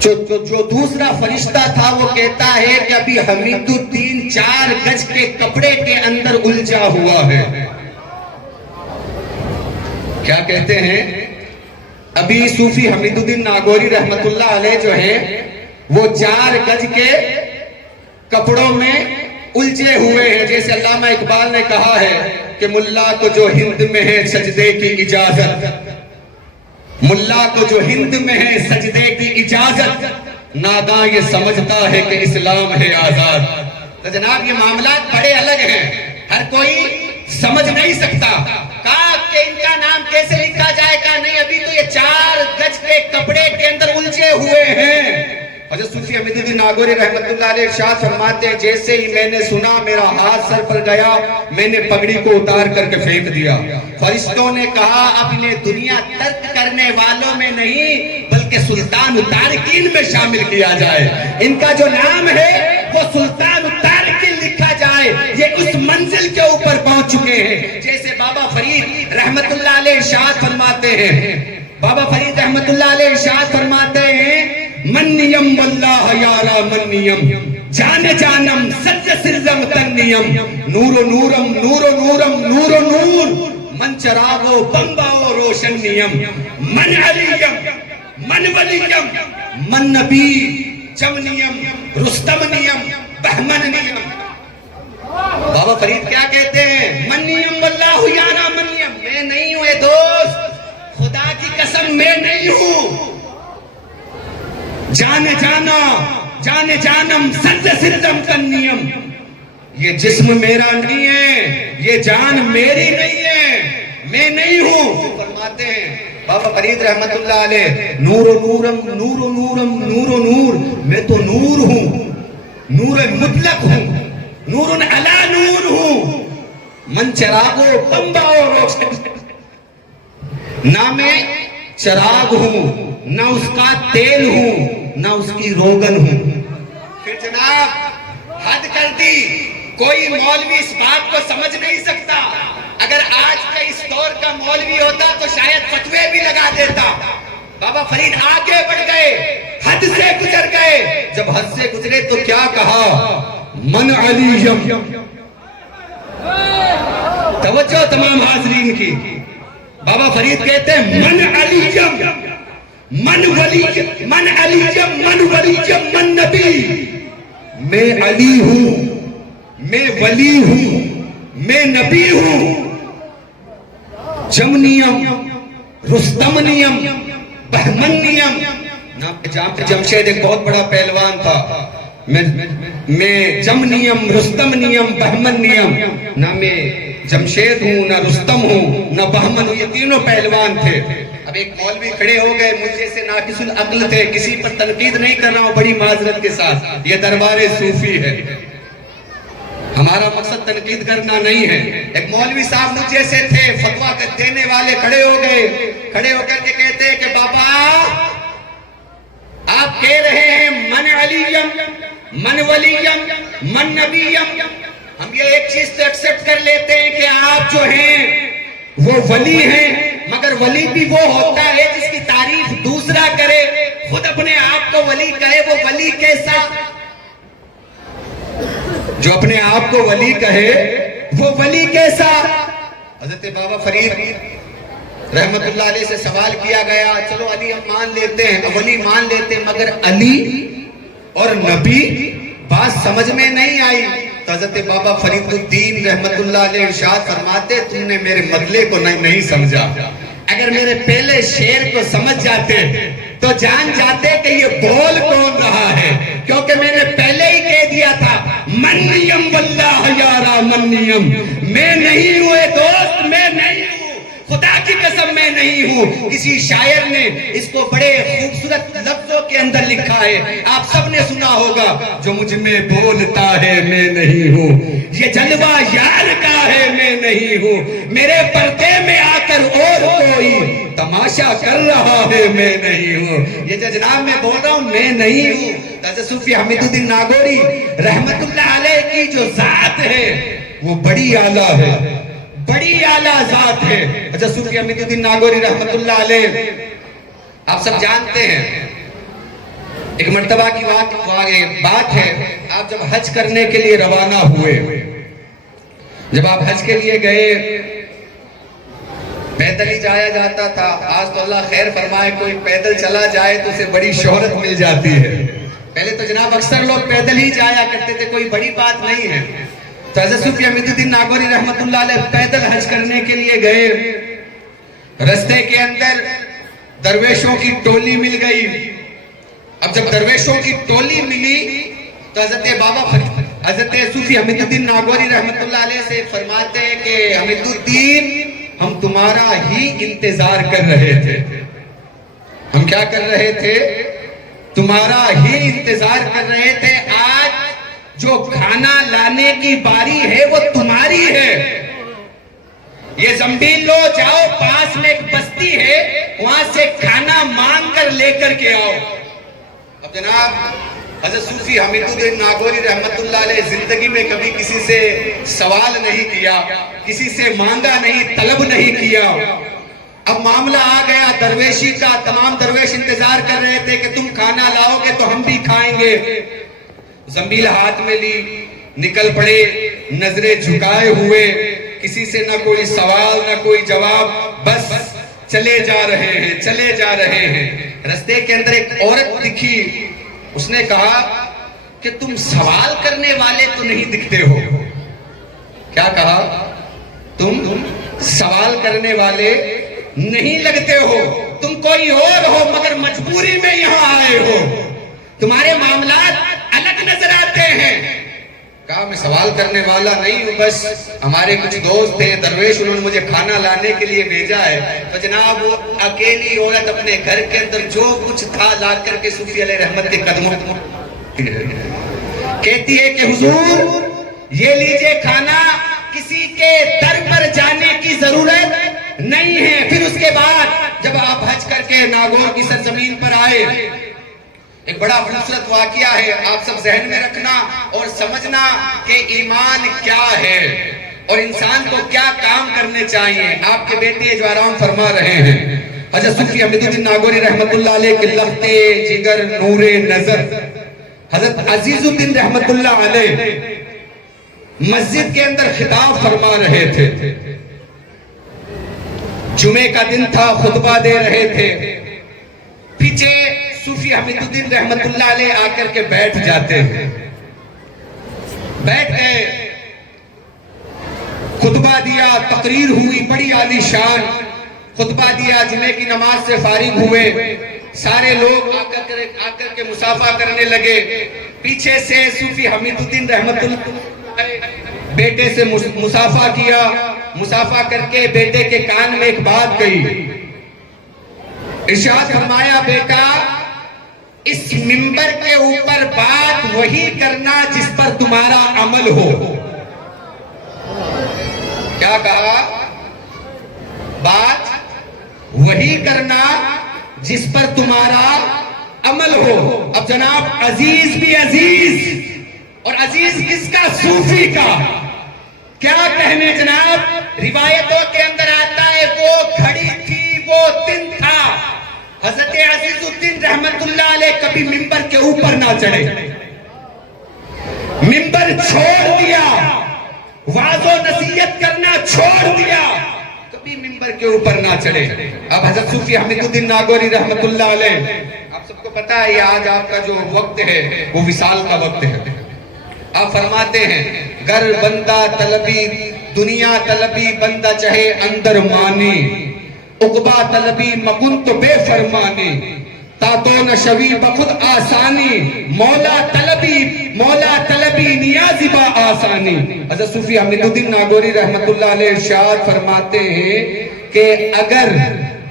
जो दूसरा फरिश्ता था वो कहता है कि अभी हमीदुद्दीन 4 गज के कपड़े के अंदर उलझा हुआ है। क्या कहते हैं? अभी सूफी हमीदुद्दीन नागौरी रहमतुल्लाह अलैह जो है वो 4 गज के कपड़ों में उलझे हुए हैं। जैसे अल्लामा इकबाल ने कहा है कि मुल्ला को जो हिंद में है सजदे की इजाजत, मुल्ला को जो हिंद में है सजदे की इजाजत, नादां ये समझता है कि इस्लाम है आजाद। तो जनाब ये मामला बड़े अलग हैं, हर कोई समझ नहीं सकता। कहा कि इनका नाम कैसे लिखा जाएगा? नहीं, अभी तो ये 4 गज के कपड़े के अंदर उलझे हुए हैं। हज़रत सूफी हमीदुद्दीन नागौरी रहमतुल्लाह अलैह इरशाद फरमाते हैं, जैसे ही मैंने सुना मेरा हाथ सर पर गया, मैंने पगड़ी को उतार करके फेंक दिया। फरिश्तों ने कहा, अब इन्हें दुनिया तर्क करने वालों में नहीं बल्कि सुल्तान तारिकीन में शामिल किया जाए। इनका जो नाम है वो सुल्तान तारिकीन लिखा जाए। ये उस मंजिल के ऊपर पहुंच चुके हैं। जैसे बाबा फरीद रहमतुल्लाह अलैह इरशाद फरमाते हैं, बाबा फरीद रहमतुल्लाह अलैह इरशाद फरमाते हैं, मन्नियम वल्लाह याला मन्नियम जाने जानम सज्ज सिरजम तन्नियम नूरो नूरम नूरो नूरम नूरो नूर मन चरागो बम्बाओ रोशनियम मन अलियम मन वलियम मन नबी चमनियम रुस्तम नियम बहमन नियम। बाबा फरीद क्या कहते हैं? मन्नियम वल्लाह याला मन्नियम, मैं नहीं हूं दोस्त, खुदा की कसम मैं नहीं हूं। जाने जानम सज्ज सिरजम तन्नियम, ये जिस्म मेरा नहीं है, ये जान मेरी नहीं है, मैं नहीं हूं। फरमाते हैं बाबा फरीद रहमतुल्लाह अलैह, नूरो नूरम नूरो नूरम नूरो नूर, मैं तो नूर हूं, नूर मुतलक हूं, नूरुन अला नूर हूं। मन चरागो बम्बाओ रोशन, ना मैं चराग हूं, ना उसका तेल हूं, ना उसकी रोगन हूं। फिर जनाब हद कर दी, कोई मौलवी इस बात को समझ नहीं सकता। अगर आज का इस दौर का मौलवी होता तो शायद फतवे भी लगा देता। बाबा फरीद आगे बढ़ गए, हद से गुजर गए। जब हद से गुजरे तो क्या कहा? मन अलीयम। तवज्जो तमाम हाजरीन की, बाबा फरीद कहते हैं मन अलीयम मन वलीयम मन अलीयम मन वलीयम मन नबी। मैं अली हूं, मैं वली हूं, मैं नबी हूं। जमनियम रुस्तम नियम बहमन नियम। जहां पे जमशेद एक बहुत बड़ा पहलवान था, मैं जमनियम रुस्तम नियम बहमन नियम। ना मैं जमशेद हूं, ना रुस्तम हूं, ना बहमन हूं, ये तीनों पहलवान थे। अब एक मौलवी खड़े हो गए, मुझे से नाकिसुल अक्ल थे, किसी पर तनकीद नहीं कर रहा हूं बड़ी माजरत के साथ, ये दरबारे सूफी है, हमारा मकसद तनकीद करना नहीं है। एक मौलवी साहब मुझे से थे, फतवा देने वाले खड़े हो गए, खड़े होकर के कहते हैं कि बाबा आप कह रहे हैं मन अलीयम मन वलीयम मन नबीयम, हम ये एक चीज तो एक्सेप्ट कर लेते हैं कि आप जो हैं वो वली हैं, मगर वली भी वो होता है जिसकी तारीफ दूसरा करे, खुद अपने आप को वली कहे, वो वली कैसा? जो अपने आप को वली कहे वो वली कैसा? हजरत बाबा फरीद रहमतुल्लाह अलैह से सवाल किया गया, चलो अली हम मान लेते हैं, वली मान लेते हैं, मगर अली और नबी बात समझ में नहीं आई। तो हजरत बाबा फरीदुद्दीन रहमतुल्लाह अलैह इरशाद फरमाते, तुमने मेरे मदले को नहीं समझा। अगर मेरे पहले शेर को समझ जाते तो जान जाते कि ये बोल कौन रहा है, क्योंकि मैंने पहले ही कह दिया था, मन्नियम वल्लाह यारा मन्नियम, मैं नहीं हुए दोस्त, मैं नहीं हूं, खुदा की कसम मैं नहीं हूं। किसी शायर ने इसको बड़े खूबसूरत लफ्जों के अंदर लिखा है, आप सबने सुना होगा, जो मुझ में बोलता है मैं नहीं हूं, ये जलवा यार का है मैं नहीं हूं, मेरे पर्दे में आकर और कोई तमाशा कर रहा है मैं नहीं हूं। ये जो जनाब मैं बोल रहा हूं मैं नहीं हूं, हज़रत सूफी हमीदुद्दीन नागौरी रहमतुल्लाह अलैह की जो जात है वो बड़ी आला है, बड़ी आला जात है। अच्छा, सूफी हमीदुद्दीन नागौरी रहमतुल्लाह अलैह आप सब जानते हैं, एक मर्तबा की बात है, आप जब हज करने के लिए रवाना हुए, जब आप हज के लिए गए, पैदल ही जाया जाता था। आज तो अल्लाह खैर फरमाए, कोई पैदल चला जाए तो उसे बड़ी शोहरत मिल जाती है। पहले तो जनाब अक्सर लोग पैदल ही जाया करते थे, कोई बड़ी बात नहीं है। तो हज़रत सूफी हमीदुद्दीन नागौरी रहमतुल्लाह अलैह पैदल हज करने के लिए गए, रास्ते के अंदर दरवेशों की टोली मिल गई। अब जब दरवेशों की टोली मिली तो हज़रत सूफी हमीदुद्दीन नागौरी रहमतुल्लाह अलैह से फरमाते हैं कि हमीदुद्दीन, हम तुम्हारा ही इंतजार कर रहे थे। हम क्या कर रहे थे? तुम्हारा ही इंतजार कर रहे थे। आज जो खाना लाने की बारी है वो तुम्हारी है। ये जंबील लो, जाओ, पास में एक बस्ती है, वहां से खाना मांग कर लेकर के आओ। अब जनाब हज़रत सूफी हमीदुद्दीन नागौरी रहमतुल्लाह अलैह जिंदगी में कभी किसी से सवाल नहीं किया, किसी से मांगा नहीं, तलब नहीं किया। अब मामला आ गया दरवेशी का, तमाम दरवेश इंतजार कर रहे थे कि तुम खाना लाओगे तो हम भी खाएंगे। जंबील हाथ में ली, निकल पड़े, नजरें झुकाए हुए, किसी से ना कोई सवाल ना कोई जवाब, बस चले जा रहे हैं, चले जा रहे हैं। रास्ते के अंदर एक औरत दिखी, उसने कहा कि तुम सवाल करने वाले तो नहीं दिखते हो। क्या कहा? तुम सवाल करने वाले नहीं लगते हो, तुम कोई और हो, मगर मजबूरी में यहां आए हो, तुम्हारे मामलात अलग नजर आते हैं। कहा मैं सवाल करने वाला नहीं हूं, बस हमारे कुछ दोस्त थे दरवेश, उन्होंने मुझे खाना लाने के लिए भेजा है। तो जनाब वो अकेली औरत अपने घर के अंदर जो कुछ था ला करके सूफी अलैह रहमत के कदमों कहती है कि हुजूर ये लीजिए खाना, किसी के दर पर जाने की जरूरत नहीं है। फिर उसके बाद जब आप हज करके नागौर की सरजमीन पर आए, एक बड़ा खूबसूरत वाकया है, आप सब जहन में रखना और समझना कि ईमान क्या है और इंसान को क्या काम करने चाहिए। आपके बेटे जो आराम फरमा रहे हैं, हज़रत सूफी हमीदुद्दीन नागौरी रहमतुल्लाह अलैह के लफ्ते जिगर नूरे नजर हज़रत अजीजुद्दीन रहमतुल्लाह अलैह मस्जिद के अंदर खिताब फरमा रहे थे। जुमे का दिन था, खुतबा दे रहे थे। पीछे सूफी हमीदुद्दीन रहमतुल्लाह अलैह आकर के बैठ जाते हैं। बैठ गए, खुतबा दिया, तकरीर हुई, बड़ी आलीशान खुतबा दिया। जुमे की नमाज से फारिग हुए, सारे लोग आकर के मुसाफा करने लगे। पीछे से सूफी हमीदुद्दीन रहमतुल्लाह बेटे से मुसाफा किया। मुसाफा करके बेटे के कान में एक बात कही, इरशाद फरमाया, बेटा इस मिंबर के ऊपर बात वही करना जिस पर तुम्हारा अमल हो। क्या कहा? बात वही करना जिस पर तुम्हारा अमल हो। अब जनाब अजीज भी अजीज, और अजीज किसका? सूफी का। क्या कहने जनाब, रिवायतों के अंदर आता है वो घड़ी थी, वो दिन था, हज़रत अजीजुद्दीन रहमतुल्लाह अलैह कभी मिंबर के ऊपर ना चढ़े, मिंबर छोड़ दिया, वाज़ो नसीहत करना छोड़ दिया, कभी मिंबर के ऊपर ना चढ़े। अब हज़रत सूफी हमीदुद्दीन नागौरी रहमतुल्लाह अलैह, आप सबको पता है आज आपका जो वक्त है वो विसाल का वक्त है। आप फरमाते हैं गर बंदा तलबी दुनिया तलबी बंदा चाहे अंदर माने उकबा तलबी मकुन तो बेफरमाने तातो नशवी बखुद आसानी मौला तलबी नियाजिबा आसानी। हज़रत सूफी हमीदुद्दीन नागौरी रहमतुल्लाह अलैह इरशाद फरमाते हैं कि अगर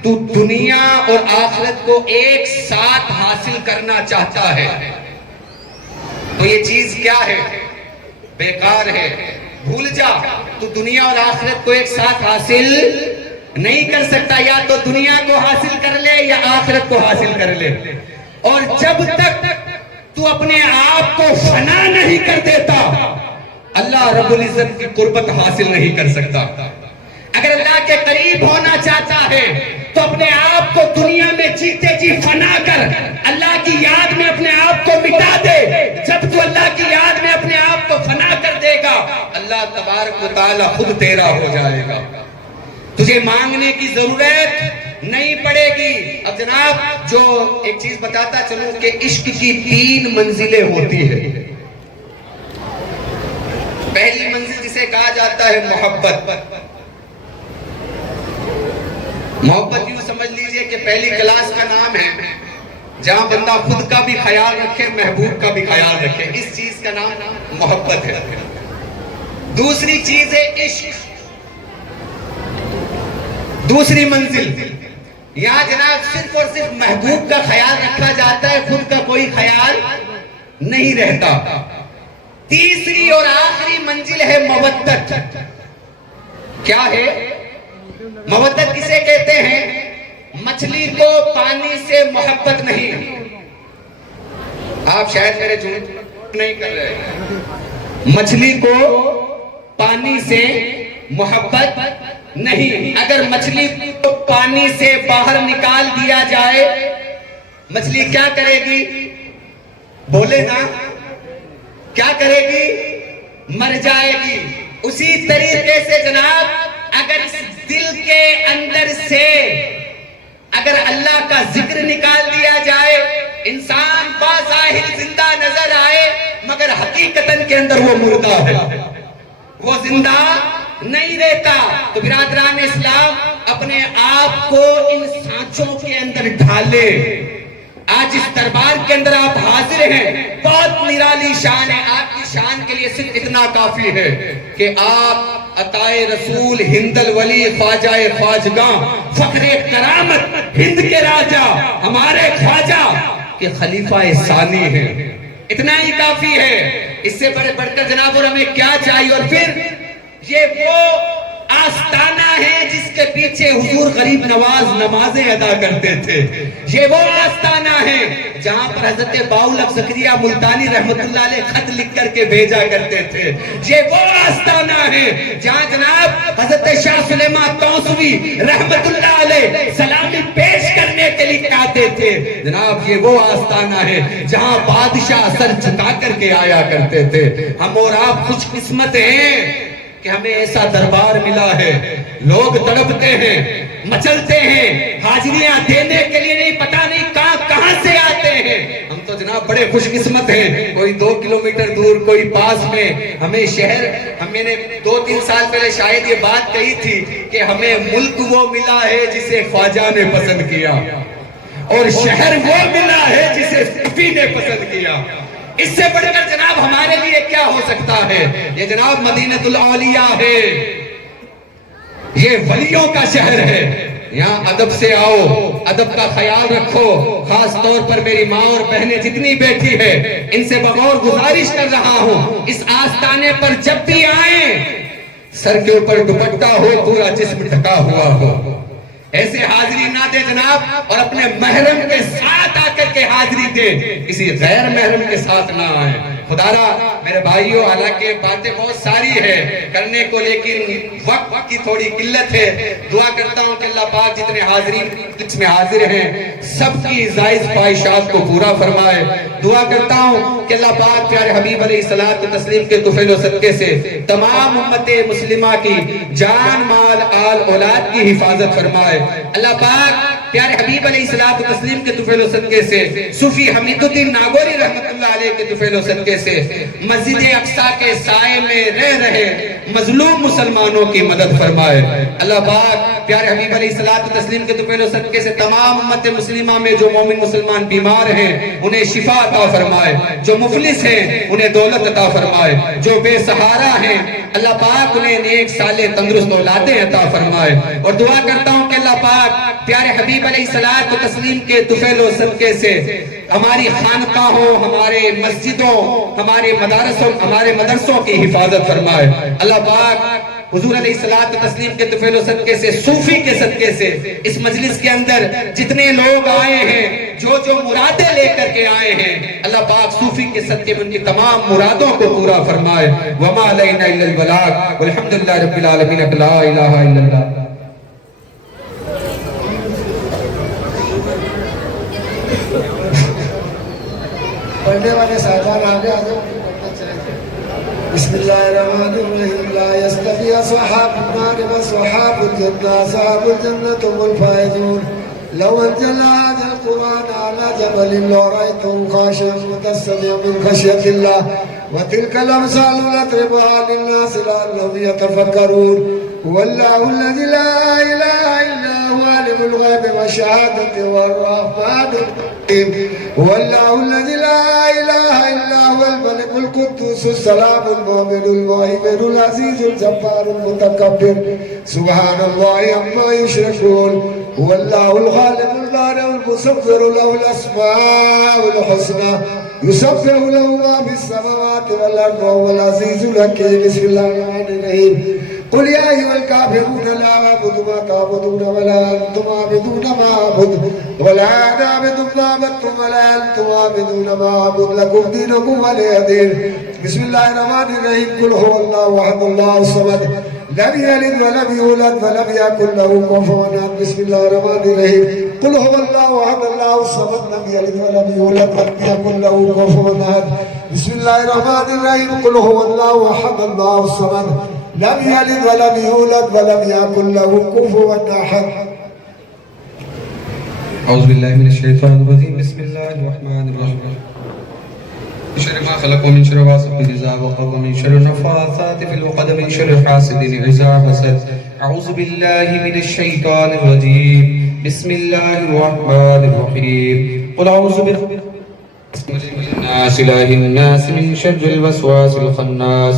तू दुनिया और आखिरत को एक साथ हासिल करना चाहता है तो ये चीज क्या है? बेकार है, भूल जा। तू दुनिया और आखिरत को एक साथ हासिल नहीं कर सकता, या तो दुनिया को हासिल कर ले या आखिरत को हासिल कर ले। और जब तक तू अपने आप को फना नहीं कर देता अल्लाह रब्बुल इज्जत की कुर्बत हासिल नहीं कर सकता। अगर अल्लाह के करीब होना चाहता है तो अपने आप को दुनिया में जीते जी फना कर, अल्लाह की याद में अपने आप को मिटा दे। जब तू अल्लाह की याद में अपने आप को फना कर देगा अल्लाह तबारक व तआला खुद तेरा हो जाएगा, तुझे मांगने की जरूरत नहीं पड़ेगी। अब जनाब जो एक चीज बताता चलूं कि इश्क की 3 मंजिलें होती है। पहली मंजिल जिसे कहा जाता है मोहब्बत। मोहब्बत यूं समझ लीजिए कि पहली क्लास का नाम है जहां बंदा खुद का भी ख्याल रखे, महबूब का भी ख्याल रखे, इस चीज का नाम मोहब्बत है। दूसरी चीज है इश्क। दूसरी मंजिल यहां जनाब सिर्फ और सिर्फ महबूब का ख्याल रखा जाता है, खुद का कोई ख्याल नहीं रहता। तीसरी और आखिरी मंजिल है मवद्दत। क्या है मवद्दत? किसे कहते हैं? मछली को पानी से मोहब्बत नहीं। आप शायद मेरे झूठ नहीं कर रहे। मछली को पानी से मोहब्बत नहीं। अगर मछली को पानी से बाहर निकाल दिया जाए मछली क्या करेगी? बोले ना, क्या करेगी? मर जाएगी। उसी तरीके से जनाब अगर इस दिल के अंदर से अगर अल्लाह का जिक्र निकाल दिया जाए, इंसान बाज़ाहिर जिंदा नजर आए मगर हकीकतन के अंदर वो मुर्दा है, वो जिंदा नहीं रहता। तो बिरादरान इस्लाम अपने आप को इन सांचों के अंदर ढाले। आज इस दरबार के अंदर आप हाजिर हैं, बहुत निराली शान है। आपकी शान के लिए सिर्फ इतना काफी है कि आप अताए रसूल हिंदल वली ख्वाजाए ख्वाजगा फखरे करामत हिंद के राजा हमारे ख्वाजा के खलीफा सानी है। इतना ही काफी है। इससे बढ़कर जनाब और हमें क्या चाहिए? और फिर ये वो आस्ताना है जिसके पीछे हुजूर गरीब नवाज नमाजें अदा करते थे। ये वो आस्ताना है जहां पर हजरत बाउल ज़करिया मुल्तानी रहमतुल्लाह अलैह खत लिख करके भेजा करते थे। ये वो आस्ताना है जहां जनाब हजरत शाह सुलेमान तौसूरी रहमतुल्लाह अलैह सलामी पेश करने के लिए आते थे। जनाब ये वो आस्ताना है जहां बादशाह सर झुका करके आया करते थे। हम और आप खुशकिस्मत हैं कि हमें ऐसा दरबार मिला है। लोग तड़पते हैं, मचलते हैं, हाजिरियां देने के लिए नहीं, पता नहीं कहां से आते हैं। हम तो जनाब बड़े खुशकिस्मत हैं। कोई 2 किलोमीटर दूर, कोई पास में। हमें शहर, मैंने 2-3 साल पहले शायद ये बात कही थी कि हमें मुल्क वो मिला है जिसे ख्वाजा ने पसंद किया और शहर वो मिला है जिसे सूफी ने पसंद किया। इससे बढ़कर जनाब हमारे लिए क्या हो सकता है? ये जनाब मदीनतुल औलिया है, ये वलियों का शहर है। यहाँ अदब से आओ, अदब का ख्याल रखो। खास तौर पर मेरी माँ और बहनें जितनी बैठी है इनसे बगौर गुजारिश कर रहा हूँ, इस आस्ताने पर जब भी आए सर के ऊपर दुपट्टा हो, पूरा जिस्म ढका हुआ हो। ऐसे हाजिरी ना दे जनाब और अपने महरम के साथ आकर के हाजिरी दे, किसी गैर महरम के साथ ना आए। खुदारा मेरे भाइयों, हालांकि बातें बहुत सारी है करने को, लेकिन वक्त की थोड़ी किल्लत है। दुआ करता हूं कि अल्लाह पाक जितने हाजिरीन इसमें हाजिर हैं सबकी जायज ख्वाहिशात को पूरा फरमाए। दुआ करता हूं कि अल्लाह पाक प्यारे हबीब अलैहिस्सलात व तस्लीम के तुफैल व सदके से तमाम उम्मते मुस्लिमा की जान, माल, आल, औलाद की हिफाजत फरमाए। अल्लाह पाक प्यारे हबीब अलैहिस्सलातु तस्लीम के तुफैल सदके से, सूफी हमीदुद्दीन नागौरी रहमतुल्लाह अलैह के तुफैल सदके से मस्जिद अक्सा के साए में रह रहे मजलूम मुसलमानों की मदद फरमाए। अल्लाह पाक प्यारे हबीब अलैहिस्सलातु तस्लीम के तुफैल सदके से तमाम उम्मत मुस्लिमा में जो मोमिन मुसलमान बीमार हैं उन्हें शिफा अता फरमाए, जो मुफलिस हैं उन्हें दौलत अता फरमाए, जो बेसहारा हैं अल्लाह पाक उन्हें नेक साले तंदुरुस्त औलादें अता फरमाए। और दुआ करता हूं कि अल्लाह पाक प्यारे हबीब अलैहिस्सलातु तस्लीम के तुफैल सदके से हमारी खानकाहों, हमारे मस्जिदों, हमारे मदरसों की हिफाजत फरमाए। अल्लाह पाक हुजूर अलैहिस्सलातु तस्लीम के तुफैल सदके से, सूफी के सदके से इस मजलिस के अंदर जितने लोग आए हैं, जो मुरादें लेकर के आए हैं, अल्लाह पाक सूफी के सदके में उनकी तमाम मुरादों को पूरा फरमाए। वमा अलैना इल्लल बलाग वल्हम्दुलिल्लाहि रब्बिल आलमीन, ला इलाहा इल्लल्लाह। पढ़ने वाले साहबान आगे आ जाओ। बिस्मिल्लाहिर्रहमानिर्रहीम। ला यस्तवी अस्हाबुन नार व अस्हाबुल जन्नह, अस्हाबुल जन्नह हुमुल फाइजून। लौ अंज़लना हाज़ल क़ुरआन अला जबलिन लरअयतहु ख़ाशिअन मुतसद्दिअन मिन ख़श्यतिल्लाह व तिलकल अमसालु नज़रिबुहा लिन्नासि लअल्लहुम यतफ़क्करून। हुवल्लाहु अल्लज़ी ला इलाहा इल्ला हुवा आलिमुल ग़ैबि वश्शहादति वर्रहमानुर रहीम। हुवल्लाहु अल्लज़ी ला इलाहा इल्ला हुवल मलिकुल कुद्दूसुस सलामुल मुमिनुल मुहैमिनुल अज़ीज़ुल जब्बारुल मुतकब्बिर। सुब्हानल्लाहि अम्मा युश्रिकून। हुवल्लाहुल ख़ालिक़ुल बारिउल मुसव्विरु लहुल अस्माउल हुस्ना युसब्बिहु लहु मा फिस समावाति वल अर्दि वहुवल अज़ीज़ुल हकीम। बिस्मिल्लाहिर रहमानिर रहीम। कुल या अय्युहल काफ़िरून ला अअबुदु मा तअबुदून वला अंतुम आबिदून मा अअबुदु वला अना आबिदु मा अबदतुम वला अंतुम आबिदून मा अअबुदु लकुम दीनुकुम वलिय दीन। बिस्मिल्लाहिर रहमानिर रहीम। कुल हुवल्लाहु अहद अल्लाहुस समद लम यलिद वलम यूलद वलम यकुल लहु कुफुवन अहद। बिस्मिल्लाहिर रहमानिर रहीम। कुल हुवल्लाहु अहद अल्लाहुस समद लम यलिद वलम यूलद वलम यकुल लहु कुफुवन अहद। बिस्मिल्लाहिर रहमानिर रहीम। कुल हुवल्लाहु अहद अल्लाहुस समद लम यलिद वलम यूलद वलम यकुल लहु कुफुवन अहद। औज़ु बिल्लाहि मिनश शैतानिर रजीम। बिस्मिल्लाहिर रहमानिर रहीम। शर्रि मा खलक़ व मिन शर्रि गासिक़िन इज़ा वक़ब व मिन शर्रि नफ़्फ़ाथाति फ़िल उक़द व मिन शर्रि हासिदिन इज़ा हसद। औज़ु बिल्लाहि मिनश शैतानिर रजीम। बिस्मिल्लाहिर रहमानिर रहीम। क़ुल औज़ु बिरब्बिन नास मिन शर्रिल वस्वासिल ख़न्नास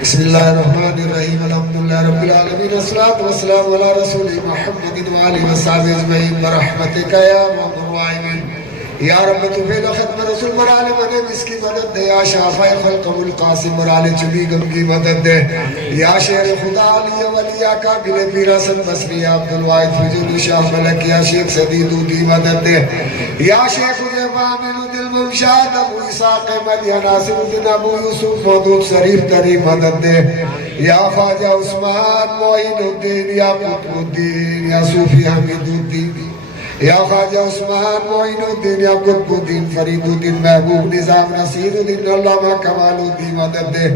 बिस्मिल्लाहिर्रहमानिर्रहीम। अल्हम्दुलिल्लाहि रब्बिल आलमीन वस्सलातु वस्सलामु अला रसूलिहि मुहम्मदिन व आलिहि वसहबिहि अजमईन। बरहमतिका या अरहमर राहिमीन। या रब तू फेल खत्म रसूल मुराले मने इसकी मदद दे या शाफा खल्क अबुल कासिम मुराले चुबी गम की मदद दे या शेर खुदा अली वलिया का बिले पीर हसन बसरी अब्दुल वाहिद फजूल शाह मलक या शेख सदीद दी मदद दे या शेख जवामिन दिल मुमशाद अबू इसाक अहमद या नासिरुद्दीन अबू यूसुफ मौदूद शरीफ तरी मदद दे या ख्वाजा उस्मान मोइनुद्दीन या कुतुबुद्दीन या सूफी हमीदुद्दीन या ख्वाजा उस्मान मोइनुद्दीन या कुतुबुद्दीन फरीदुद्दीन महबूब निजाम नसीरुद्दीन अल्लामा कमालुद्दीन मदद दे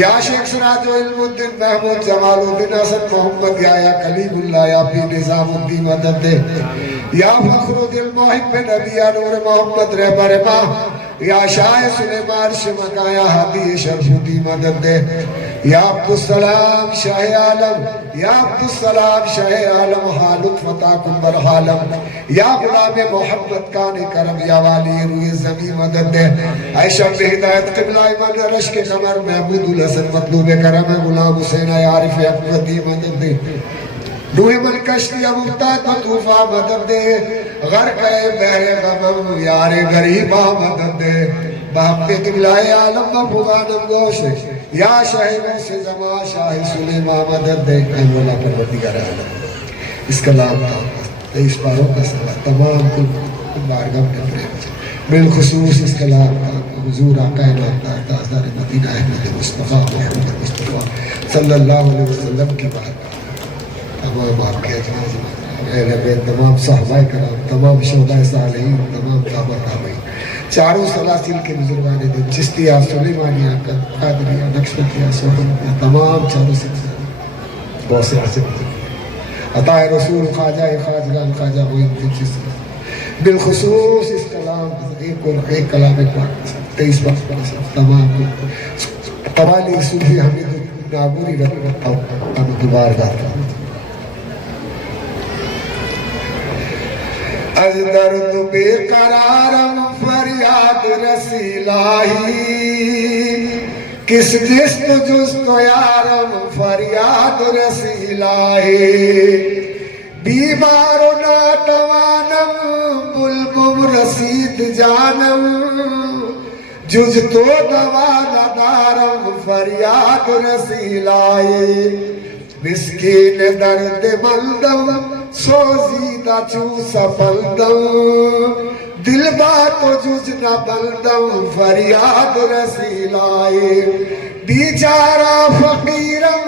या शेख सिराजुल इल्मुद्दीन महमूद जमालुद्दीन हसन मोहम्मद या कलीमुल्लाह या पी निजामुद्दीन मदद दे या फखरुद्दीन मोहिब नबी या नूर मोहम्मद रहबर मा या शाह सुलेमान शिमका या हादी शरफुद्दीन मदद दे या अब्दुल सलाम शाह आलम या अब्दुल सलाम शाह आलम हालुक फता कुंबर हालम या गुलाम मोहम्मद कान करम या वाली रूह ज़मी मदद दे आयशा में हिदायत क़िबला इमाम रश के कमर महमूदुल हसन मतलूब करम गुलाम हुसैन आरिफ अकबरी मदद दे रूह मलकश्ती मुफ्ताद मतूफा मदद दे गर्क बहरे गम यारे गरीबा मदद दे बाप क़िबला आलम मफुगानम गोश या शाह से जमा शाह सुलेमा मदद दे मौला परवरदिगार आलम इस कलाम का 23 पारों का सला तमाम कुल बारगाह में प्रेम से बिलखुसूस इस कलाम का हुजूर आका नामदार ताजदार मदीना अहमद मुस्तफ़ा मोहम्मद मुस्तफ़ा सल्लल्लाहु अलैहि वसल्लम की बात तमाम आपके अजमाज़ तमाम सहाबाए कराम तमाम शोहदाए सालेहीन तमाम काबा ताबईन चारों सलासिल के बुजुर्गान दिन चिश्तिया सुलेमानिया कादरिया नक्शबंदिया सोहनिया तमाम चारों सिलसिले बहुत से आसिफ अताए रसूल ख्वाजा ख्वाजगान ख्वाजा मोइनुद्दीन चिश्ती बिलखुसूस इस कलाम एक कलाम पाक 23 बार तमाम कवाली सूफी हमीद नागूरी रखता हूँ दोबार गाता हूँ अज दर्द बेकरारम फरियाद रसीलाही किस जिस्त जुस्त यारम फरियाद रसीलाही बीमारो नातवानम बुलबुम रसीद जानम जुज तो दवा नदारम फरियाद रसीलाही मिस्कीन दर्द मलदम सोजीदा चू सफलदम दिल बातो जुज न बलदम फरियाद रसीलाए बेचारा फकीरम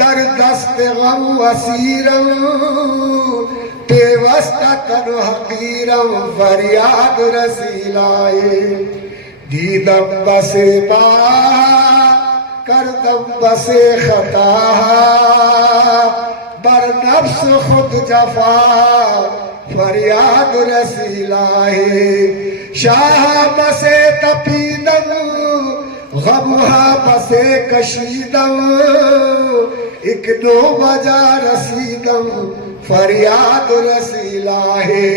दर दस्त गम वसीरम पेवस्ता तन हकीरम फरियाद रसीलाए दीदम बसे बा करदम बसे खता बर नफ्स खुद जफा फरियाद रसीलाहे शाह बसे तपीदम गमहा बसे कशीदम एक नो बजा रसीदम फरियाद रसीलाहे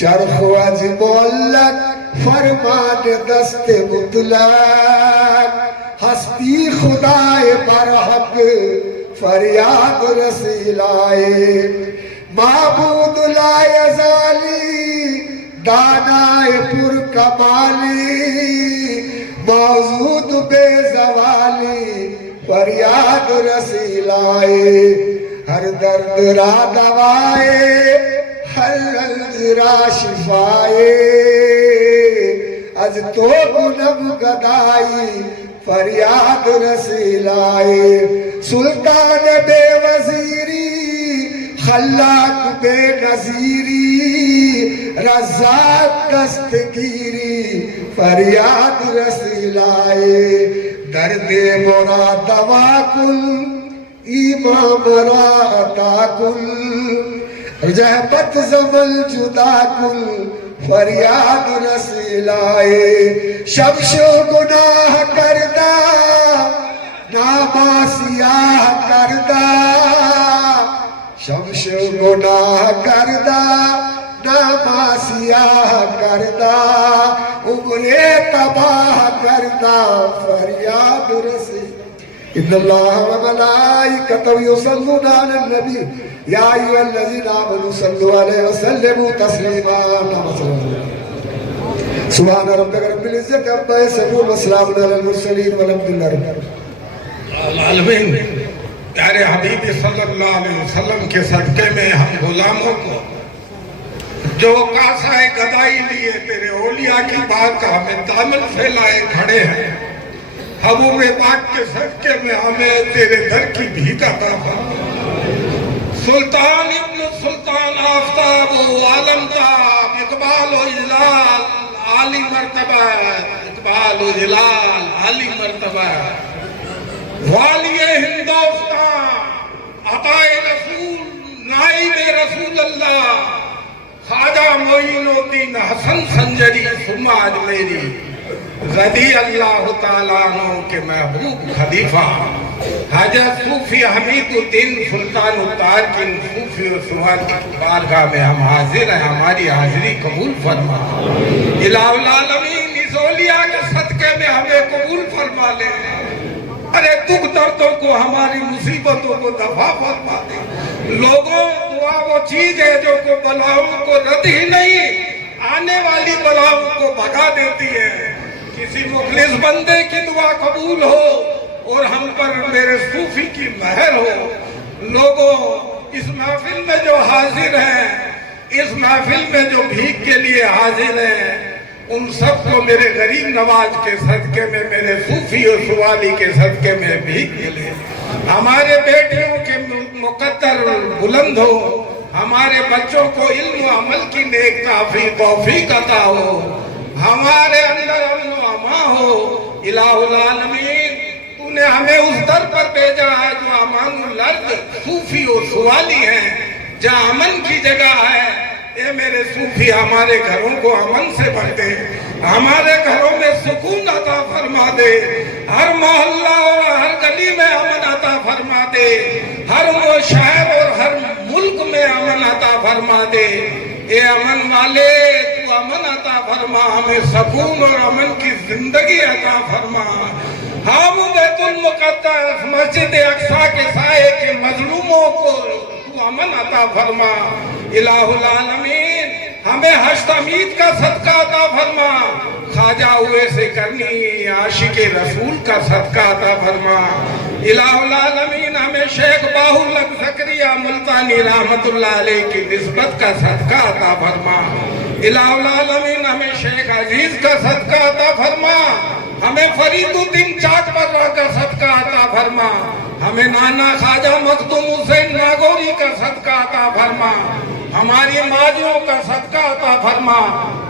चरख अज मोल्लक फरमान दस्ते मुतलक हस्ती खुदाए बरहक फरियाद रसीलाए माबूद लायजाली दानाए पुर कमाली मौजूद बेजवाली फरियाद रसीलाए हर दर्द रा दवाए हर रंज रा शिफाए अज तो गुनम गदाई फरियाद रसीलाए सुल्तान बेवजीरी खल्लाक बेनजीरी रज़ाक दस्तगीरी फरियाद रसीलाए दर्द मोरा दवा कुल इमाम राता कुल जहबत जमल जुदा कुल फरियाद रसीलाए शब्शो गुनाह करदा नामासियाह करदा शब्शो गुनाह करदा नामासियाह करदा उम्रे तबाह करदा फरियाद रसी इन्नल्लाह व मलाइकतहु युसल्लूना अलन नबी या अय्युहल्लज़ीना आमनू सल्लु अलैहि व सल्लिमू तस्लीमा। सुभान रब्बिक रब्बिल इज्जति अम्मा यसिफून व सलामुन अलल मुरसलीन वल्हम्दुलिल्लाहि रब्बिल आलमीन। प्यारे हबीब सल्लल्लाहु अलैहि वसल्लम के सदके में हम गुलामों को जो कासाए गदाई लिए तेरे ओलिया की बारगाह में दामन फैलाए खड़े हैं, हबूब पाक के सदके में हमें तेरे दर की भीख अता फरमा। सुल्तान इब्न सुल्तान आफ्ताब आलमताब इकबाल व इजलाल आली मर्तबा, इकबाल व इजलाल आली मर्तबा, वालिए हिंदुस्तान अताए रसूल नाइब रसूल अल्लाह, ख्वाजा मोइनुद्दीन हसन संजरी सुम्मा अजमेरी रदी अल्लाह ताला अन्हु के महबूब खलीफा हजरत सूफी हमीदुद्दीन सुल्तान तारकिन सूफी और सुहानी की बारगाह में हम हाजिर हैं, हमारी हाजिरी कबूल फरमा। इलाहुल आलमीन इस औलिया के सदके में हमें कबूल फरमा ले। अरे दुख दर्दों को, हमारी मुसीबतों को दफा फरमा दे। लोगों, दुआ वो चीज है जो को बलाओं को रद्द ही नहीं, आने वाली बलाओं को भगा देती है। किसी मुखलिस बंदे की दुआ कबूल हो और हम पर मेरे सूफी की महर हो। लोगों, इस महफिल में जो हाजिर हैं, इस महफिल में जो भीख के लिए हाजिर हैं, उन सबको मेरे गरीब नवाज के सदके में, मेरे सूफी और सुवाली के सदके में भीख मिले। हमारे बेटियों के मुकद्दर बुलंद हो, हमारे बच्चों को इल्म व अमल की नेक तौफीक अता हो, हमारे अंदर अमन व अमा हो। इलाहुल आलमीन, तूने हमें उस दर पर भेजा है जो अमानुल अर्द सूफी और सुवाली हैं, जहाँ अमन की जगह है। ये मेरे सूफी हमारे घरों को अमन से भर दे, हमारे घरों में सुकून अता फरमा दे, हर मोहल्ला और हर गली में अमन अता फरमा दे, हर वो शहर और हर मुल्क में अमन अता फरमा दे। ये अमन वाले, तू अमन अता फरमा, हमें सुकून और अमन की जिंदगी अता फरमा। हम बैतुल मुक़द्दस मस्जिद अक्सा के साए के मजलूमों को तू अमन अता फरमा। इलाहुल आलमीन, हमें हश्त अमीद का सदका अता फरमा, ख्वाजा हुए से करनी आशिक रसूल का सदका अता फरमा। इलाहुल आलमीन, हमें शेख बाहुल्लक ज़करिया मुल्तानी रहमतुल्लाह अलैह की निस्बत का सदका अता फरमा। इलाहुल आलमीन, हमें शेख अजीज का सदका अता फरमा, हमें फरीदुद्दीन चाकबर्रा का सदका अता फरमा, हमें नाना ख्वाजा मखदूम हुसैन नागौरी का सदका अता फरमा, हमारी माजियों का सदका अता फरमा।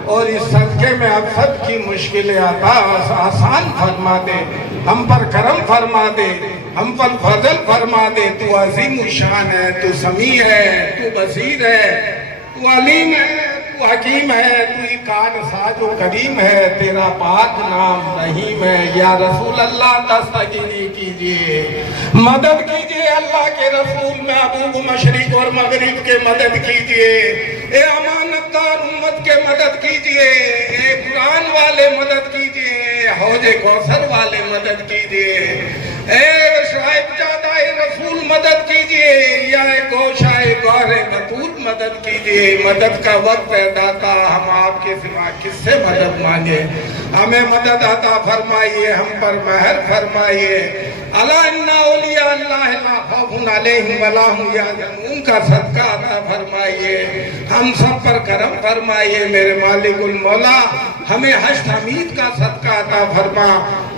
और इस सदके में अब सब की मुश्किलें आसान फरमा दे, हम पर करम फरमा दे, हम पर फजल फरमा दे। तू अजीम शान है, तू समी है, तू बसीर है, तू अलीम है, तू हकीम है, तू कार साजो करीम है, तेरा पाक नाम रहीम है। या रसूल अल्लाह दस्तगीरी कीजिए, मदद कीजिए, अल्लाह के रसूल महबूब मशरिक और मगरिब के मदद कीजिए। ए अमानतदार उम्मत के मदद कीजिए, ए कुरान वाले मदद कीजिए, हौजे कौसर वाले मदद कीजिए, ए साहिबजादाए रसूल मदद कीजिए, या गोशाए गौरे बतूल मदद कीजिए। मदद का वक्त है दाता, हम आपके सिवा किससे मदद मांगे। हमें मदद अता फरमाइए, हम पर महर फरमाइए। अला इन्ना औलिया अल्लाह ला खौफुन अलैहिम वला हुम यहज़नून का सदका अता फरमाइए, हम सब पर करम फरमाइए। मेरे मालिकुल मौला, हमें हश्त हमीद का सदका अता फरमा।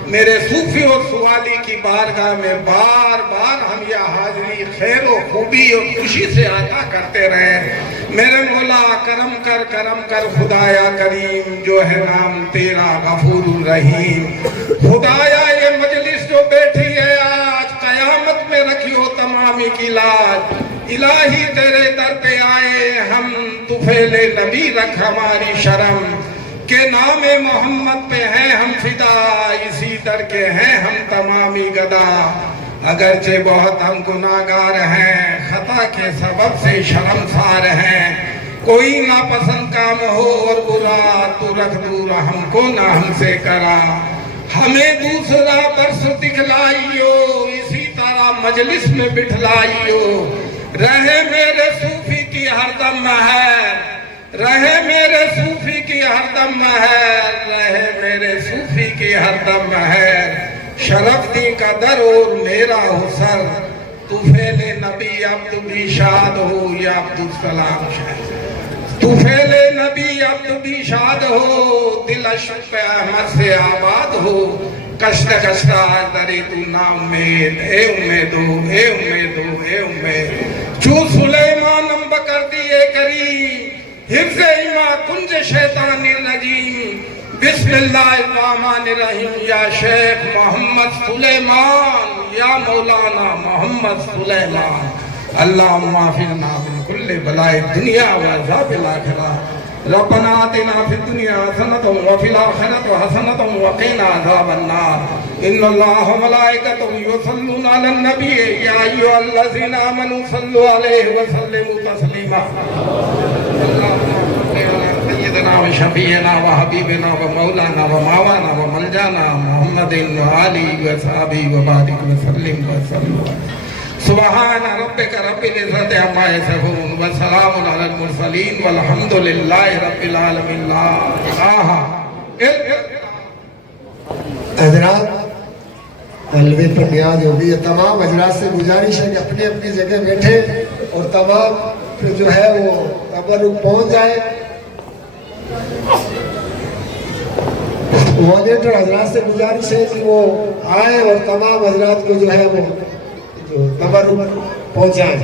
मेरे सूफी और सुवाली की बारगाह में बार बार हम यह हाजिरी खैर और खूबी और खुशी से अता करते रहे। मेरे मौला, करम कर खुदाया करीम, जो है नाम तेरा गफूर रहीम। खुदाया, ये मजलिस जो बैठी है आज, कयामत में रखियो तमामी की लाज। इलाही तेरे दर पे आए हम, तुफेले नबी रख हमारी शर्म, के नामे मोहम्मद पे हैं हम फिदा, इसी दर के हैं हम तमामी गदा। अगरचे बहुत हम गुनाहगार हैं, खता के सबब से शर्मसार हैं, कोई नापसंद काम हो और बुरा तू रख दूर हमको ना हमसे करा। हमें दूसरा दर्श दिखलाइयो, इसी तरह मजलिस में बिठलाइयो। रहे मेरे सूफी की हरदम महर, रहे मेरे सूफी की हरदम महर रहे, मेरे सूफी की हरदम महर। शरफ दी का दर और मेरा हुसर, तुफेले नबी अब्दु भी शाद हो या अब्दुल सलाम शाह। तुफेले नबी अब्दु भी शाद हो, दिल अशक अहमद से आबाद हो। कष्ट कष्टा दरे तू ना उम्मीद, ए उम्मीदो ए उम्मीदो ए उम्मीद। चू सुलेमान नंब कर दिए करीम, हिफ्ज़ इमा कुंज शैतानिर रजीम। बिस्मिल्लाहिर्रहमानिर्रहीम। या शेख मोहम्मद सुलेमान, या मौलाना मोहम्मद सुलेमान। अल्लाहुम्मा फिरना मिन कुल्ली बलाए दुनिया व अज़ाबिल आखिरा। रब्बना आतिना फिद दुनिया हसनतन व फिल आखिरति हसनतन व क़िना अज़ाबन्नार। इन्नल्लाह व मलाइकतहु युसल्लूना अलन नबी या अय्युहल्लज़ीना आमनू सल्लु अलैहि व सल्लिमू तस्लीमा। सय्यदना व शफीअना व हबीबना व मौलाना व मावाना व मलजाना मुहम्मदिन व आलिहि व सहाबिहि व बारिक व सल्लिम व सल्लम। सुबहान रब्बिका रब्बिल इज़्ज़ति अम्मा यसिफून व सलामुन अलल मुरसलीन वल्हम्दुलिल्लाहि रब्बिल आलमीन। हजरात, हलवे पर न्याज हो गई है। तमाम हजरात से गुजारिश है कि अपनी अपनी जगह बैठे और तमाम फिर जो है वो कब्र पहुंच जाए। वॉलेंटियर हजरात से गुजारिश है कि वो आए और तमाम हजरात को जो है वो कब्र पहुंचाए।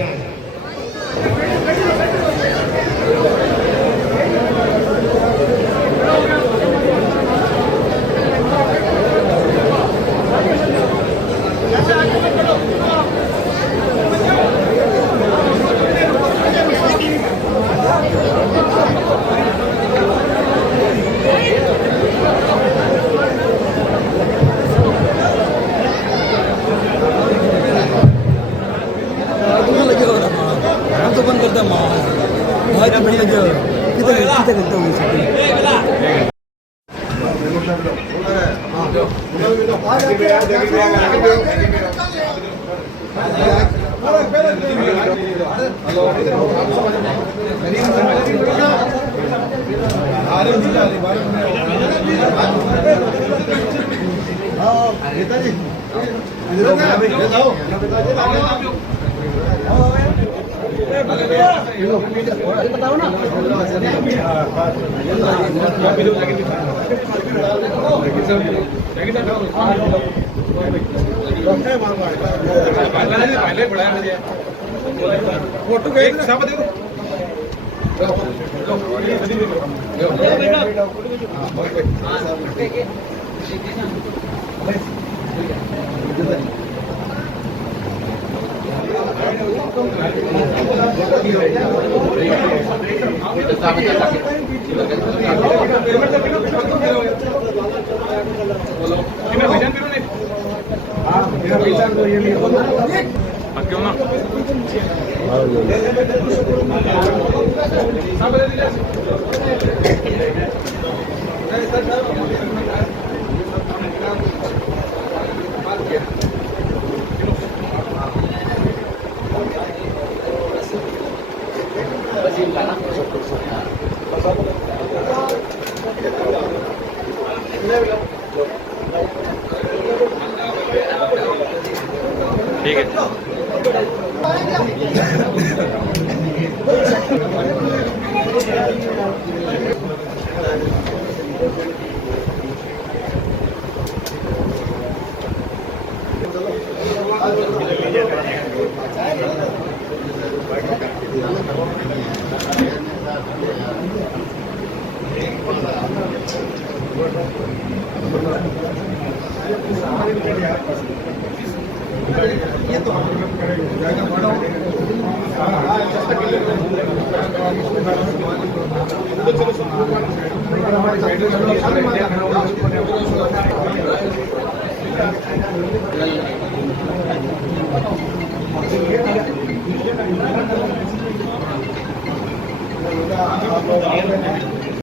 ठीक है।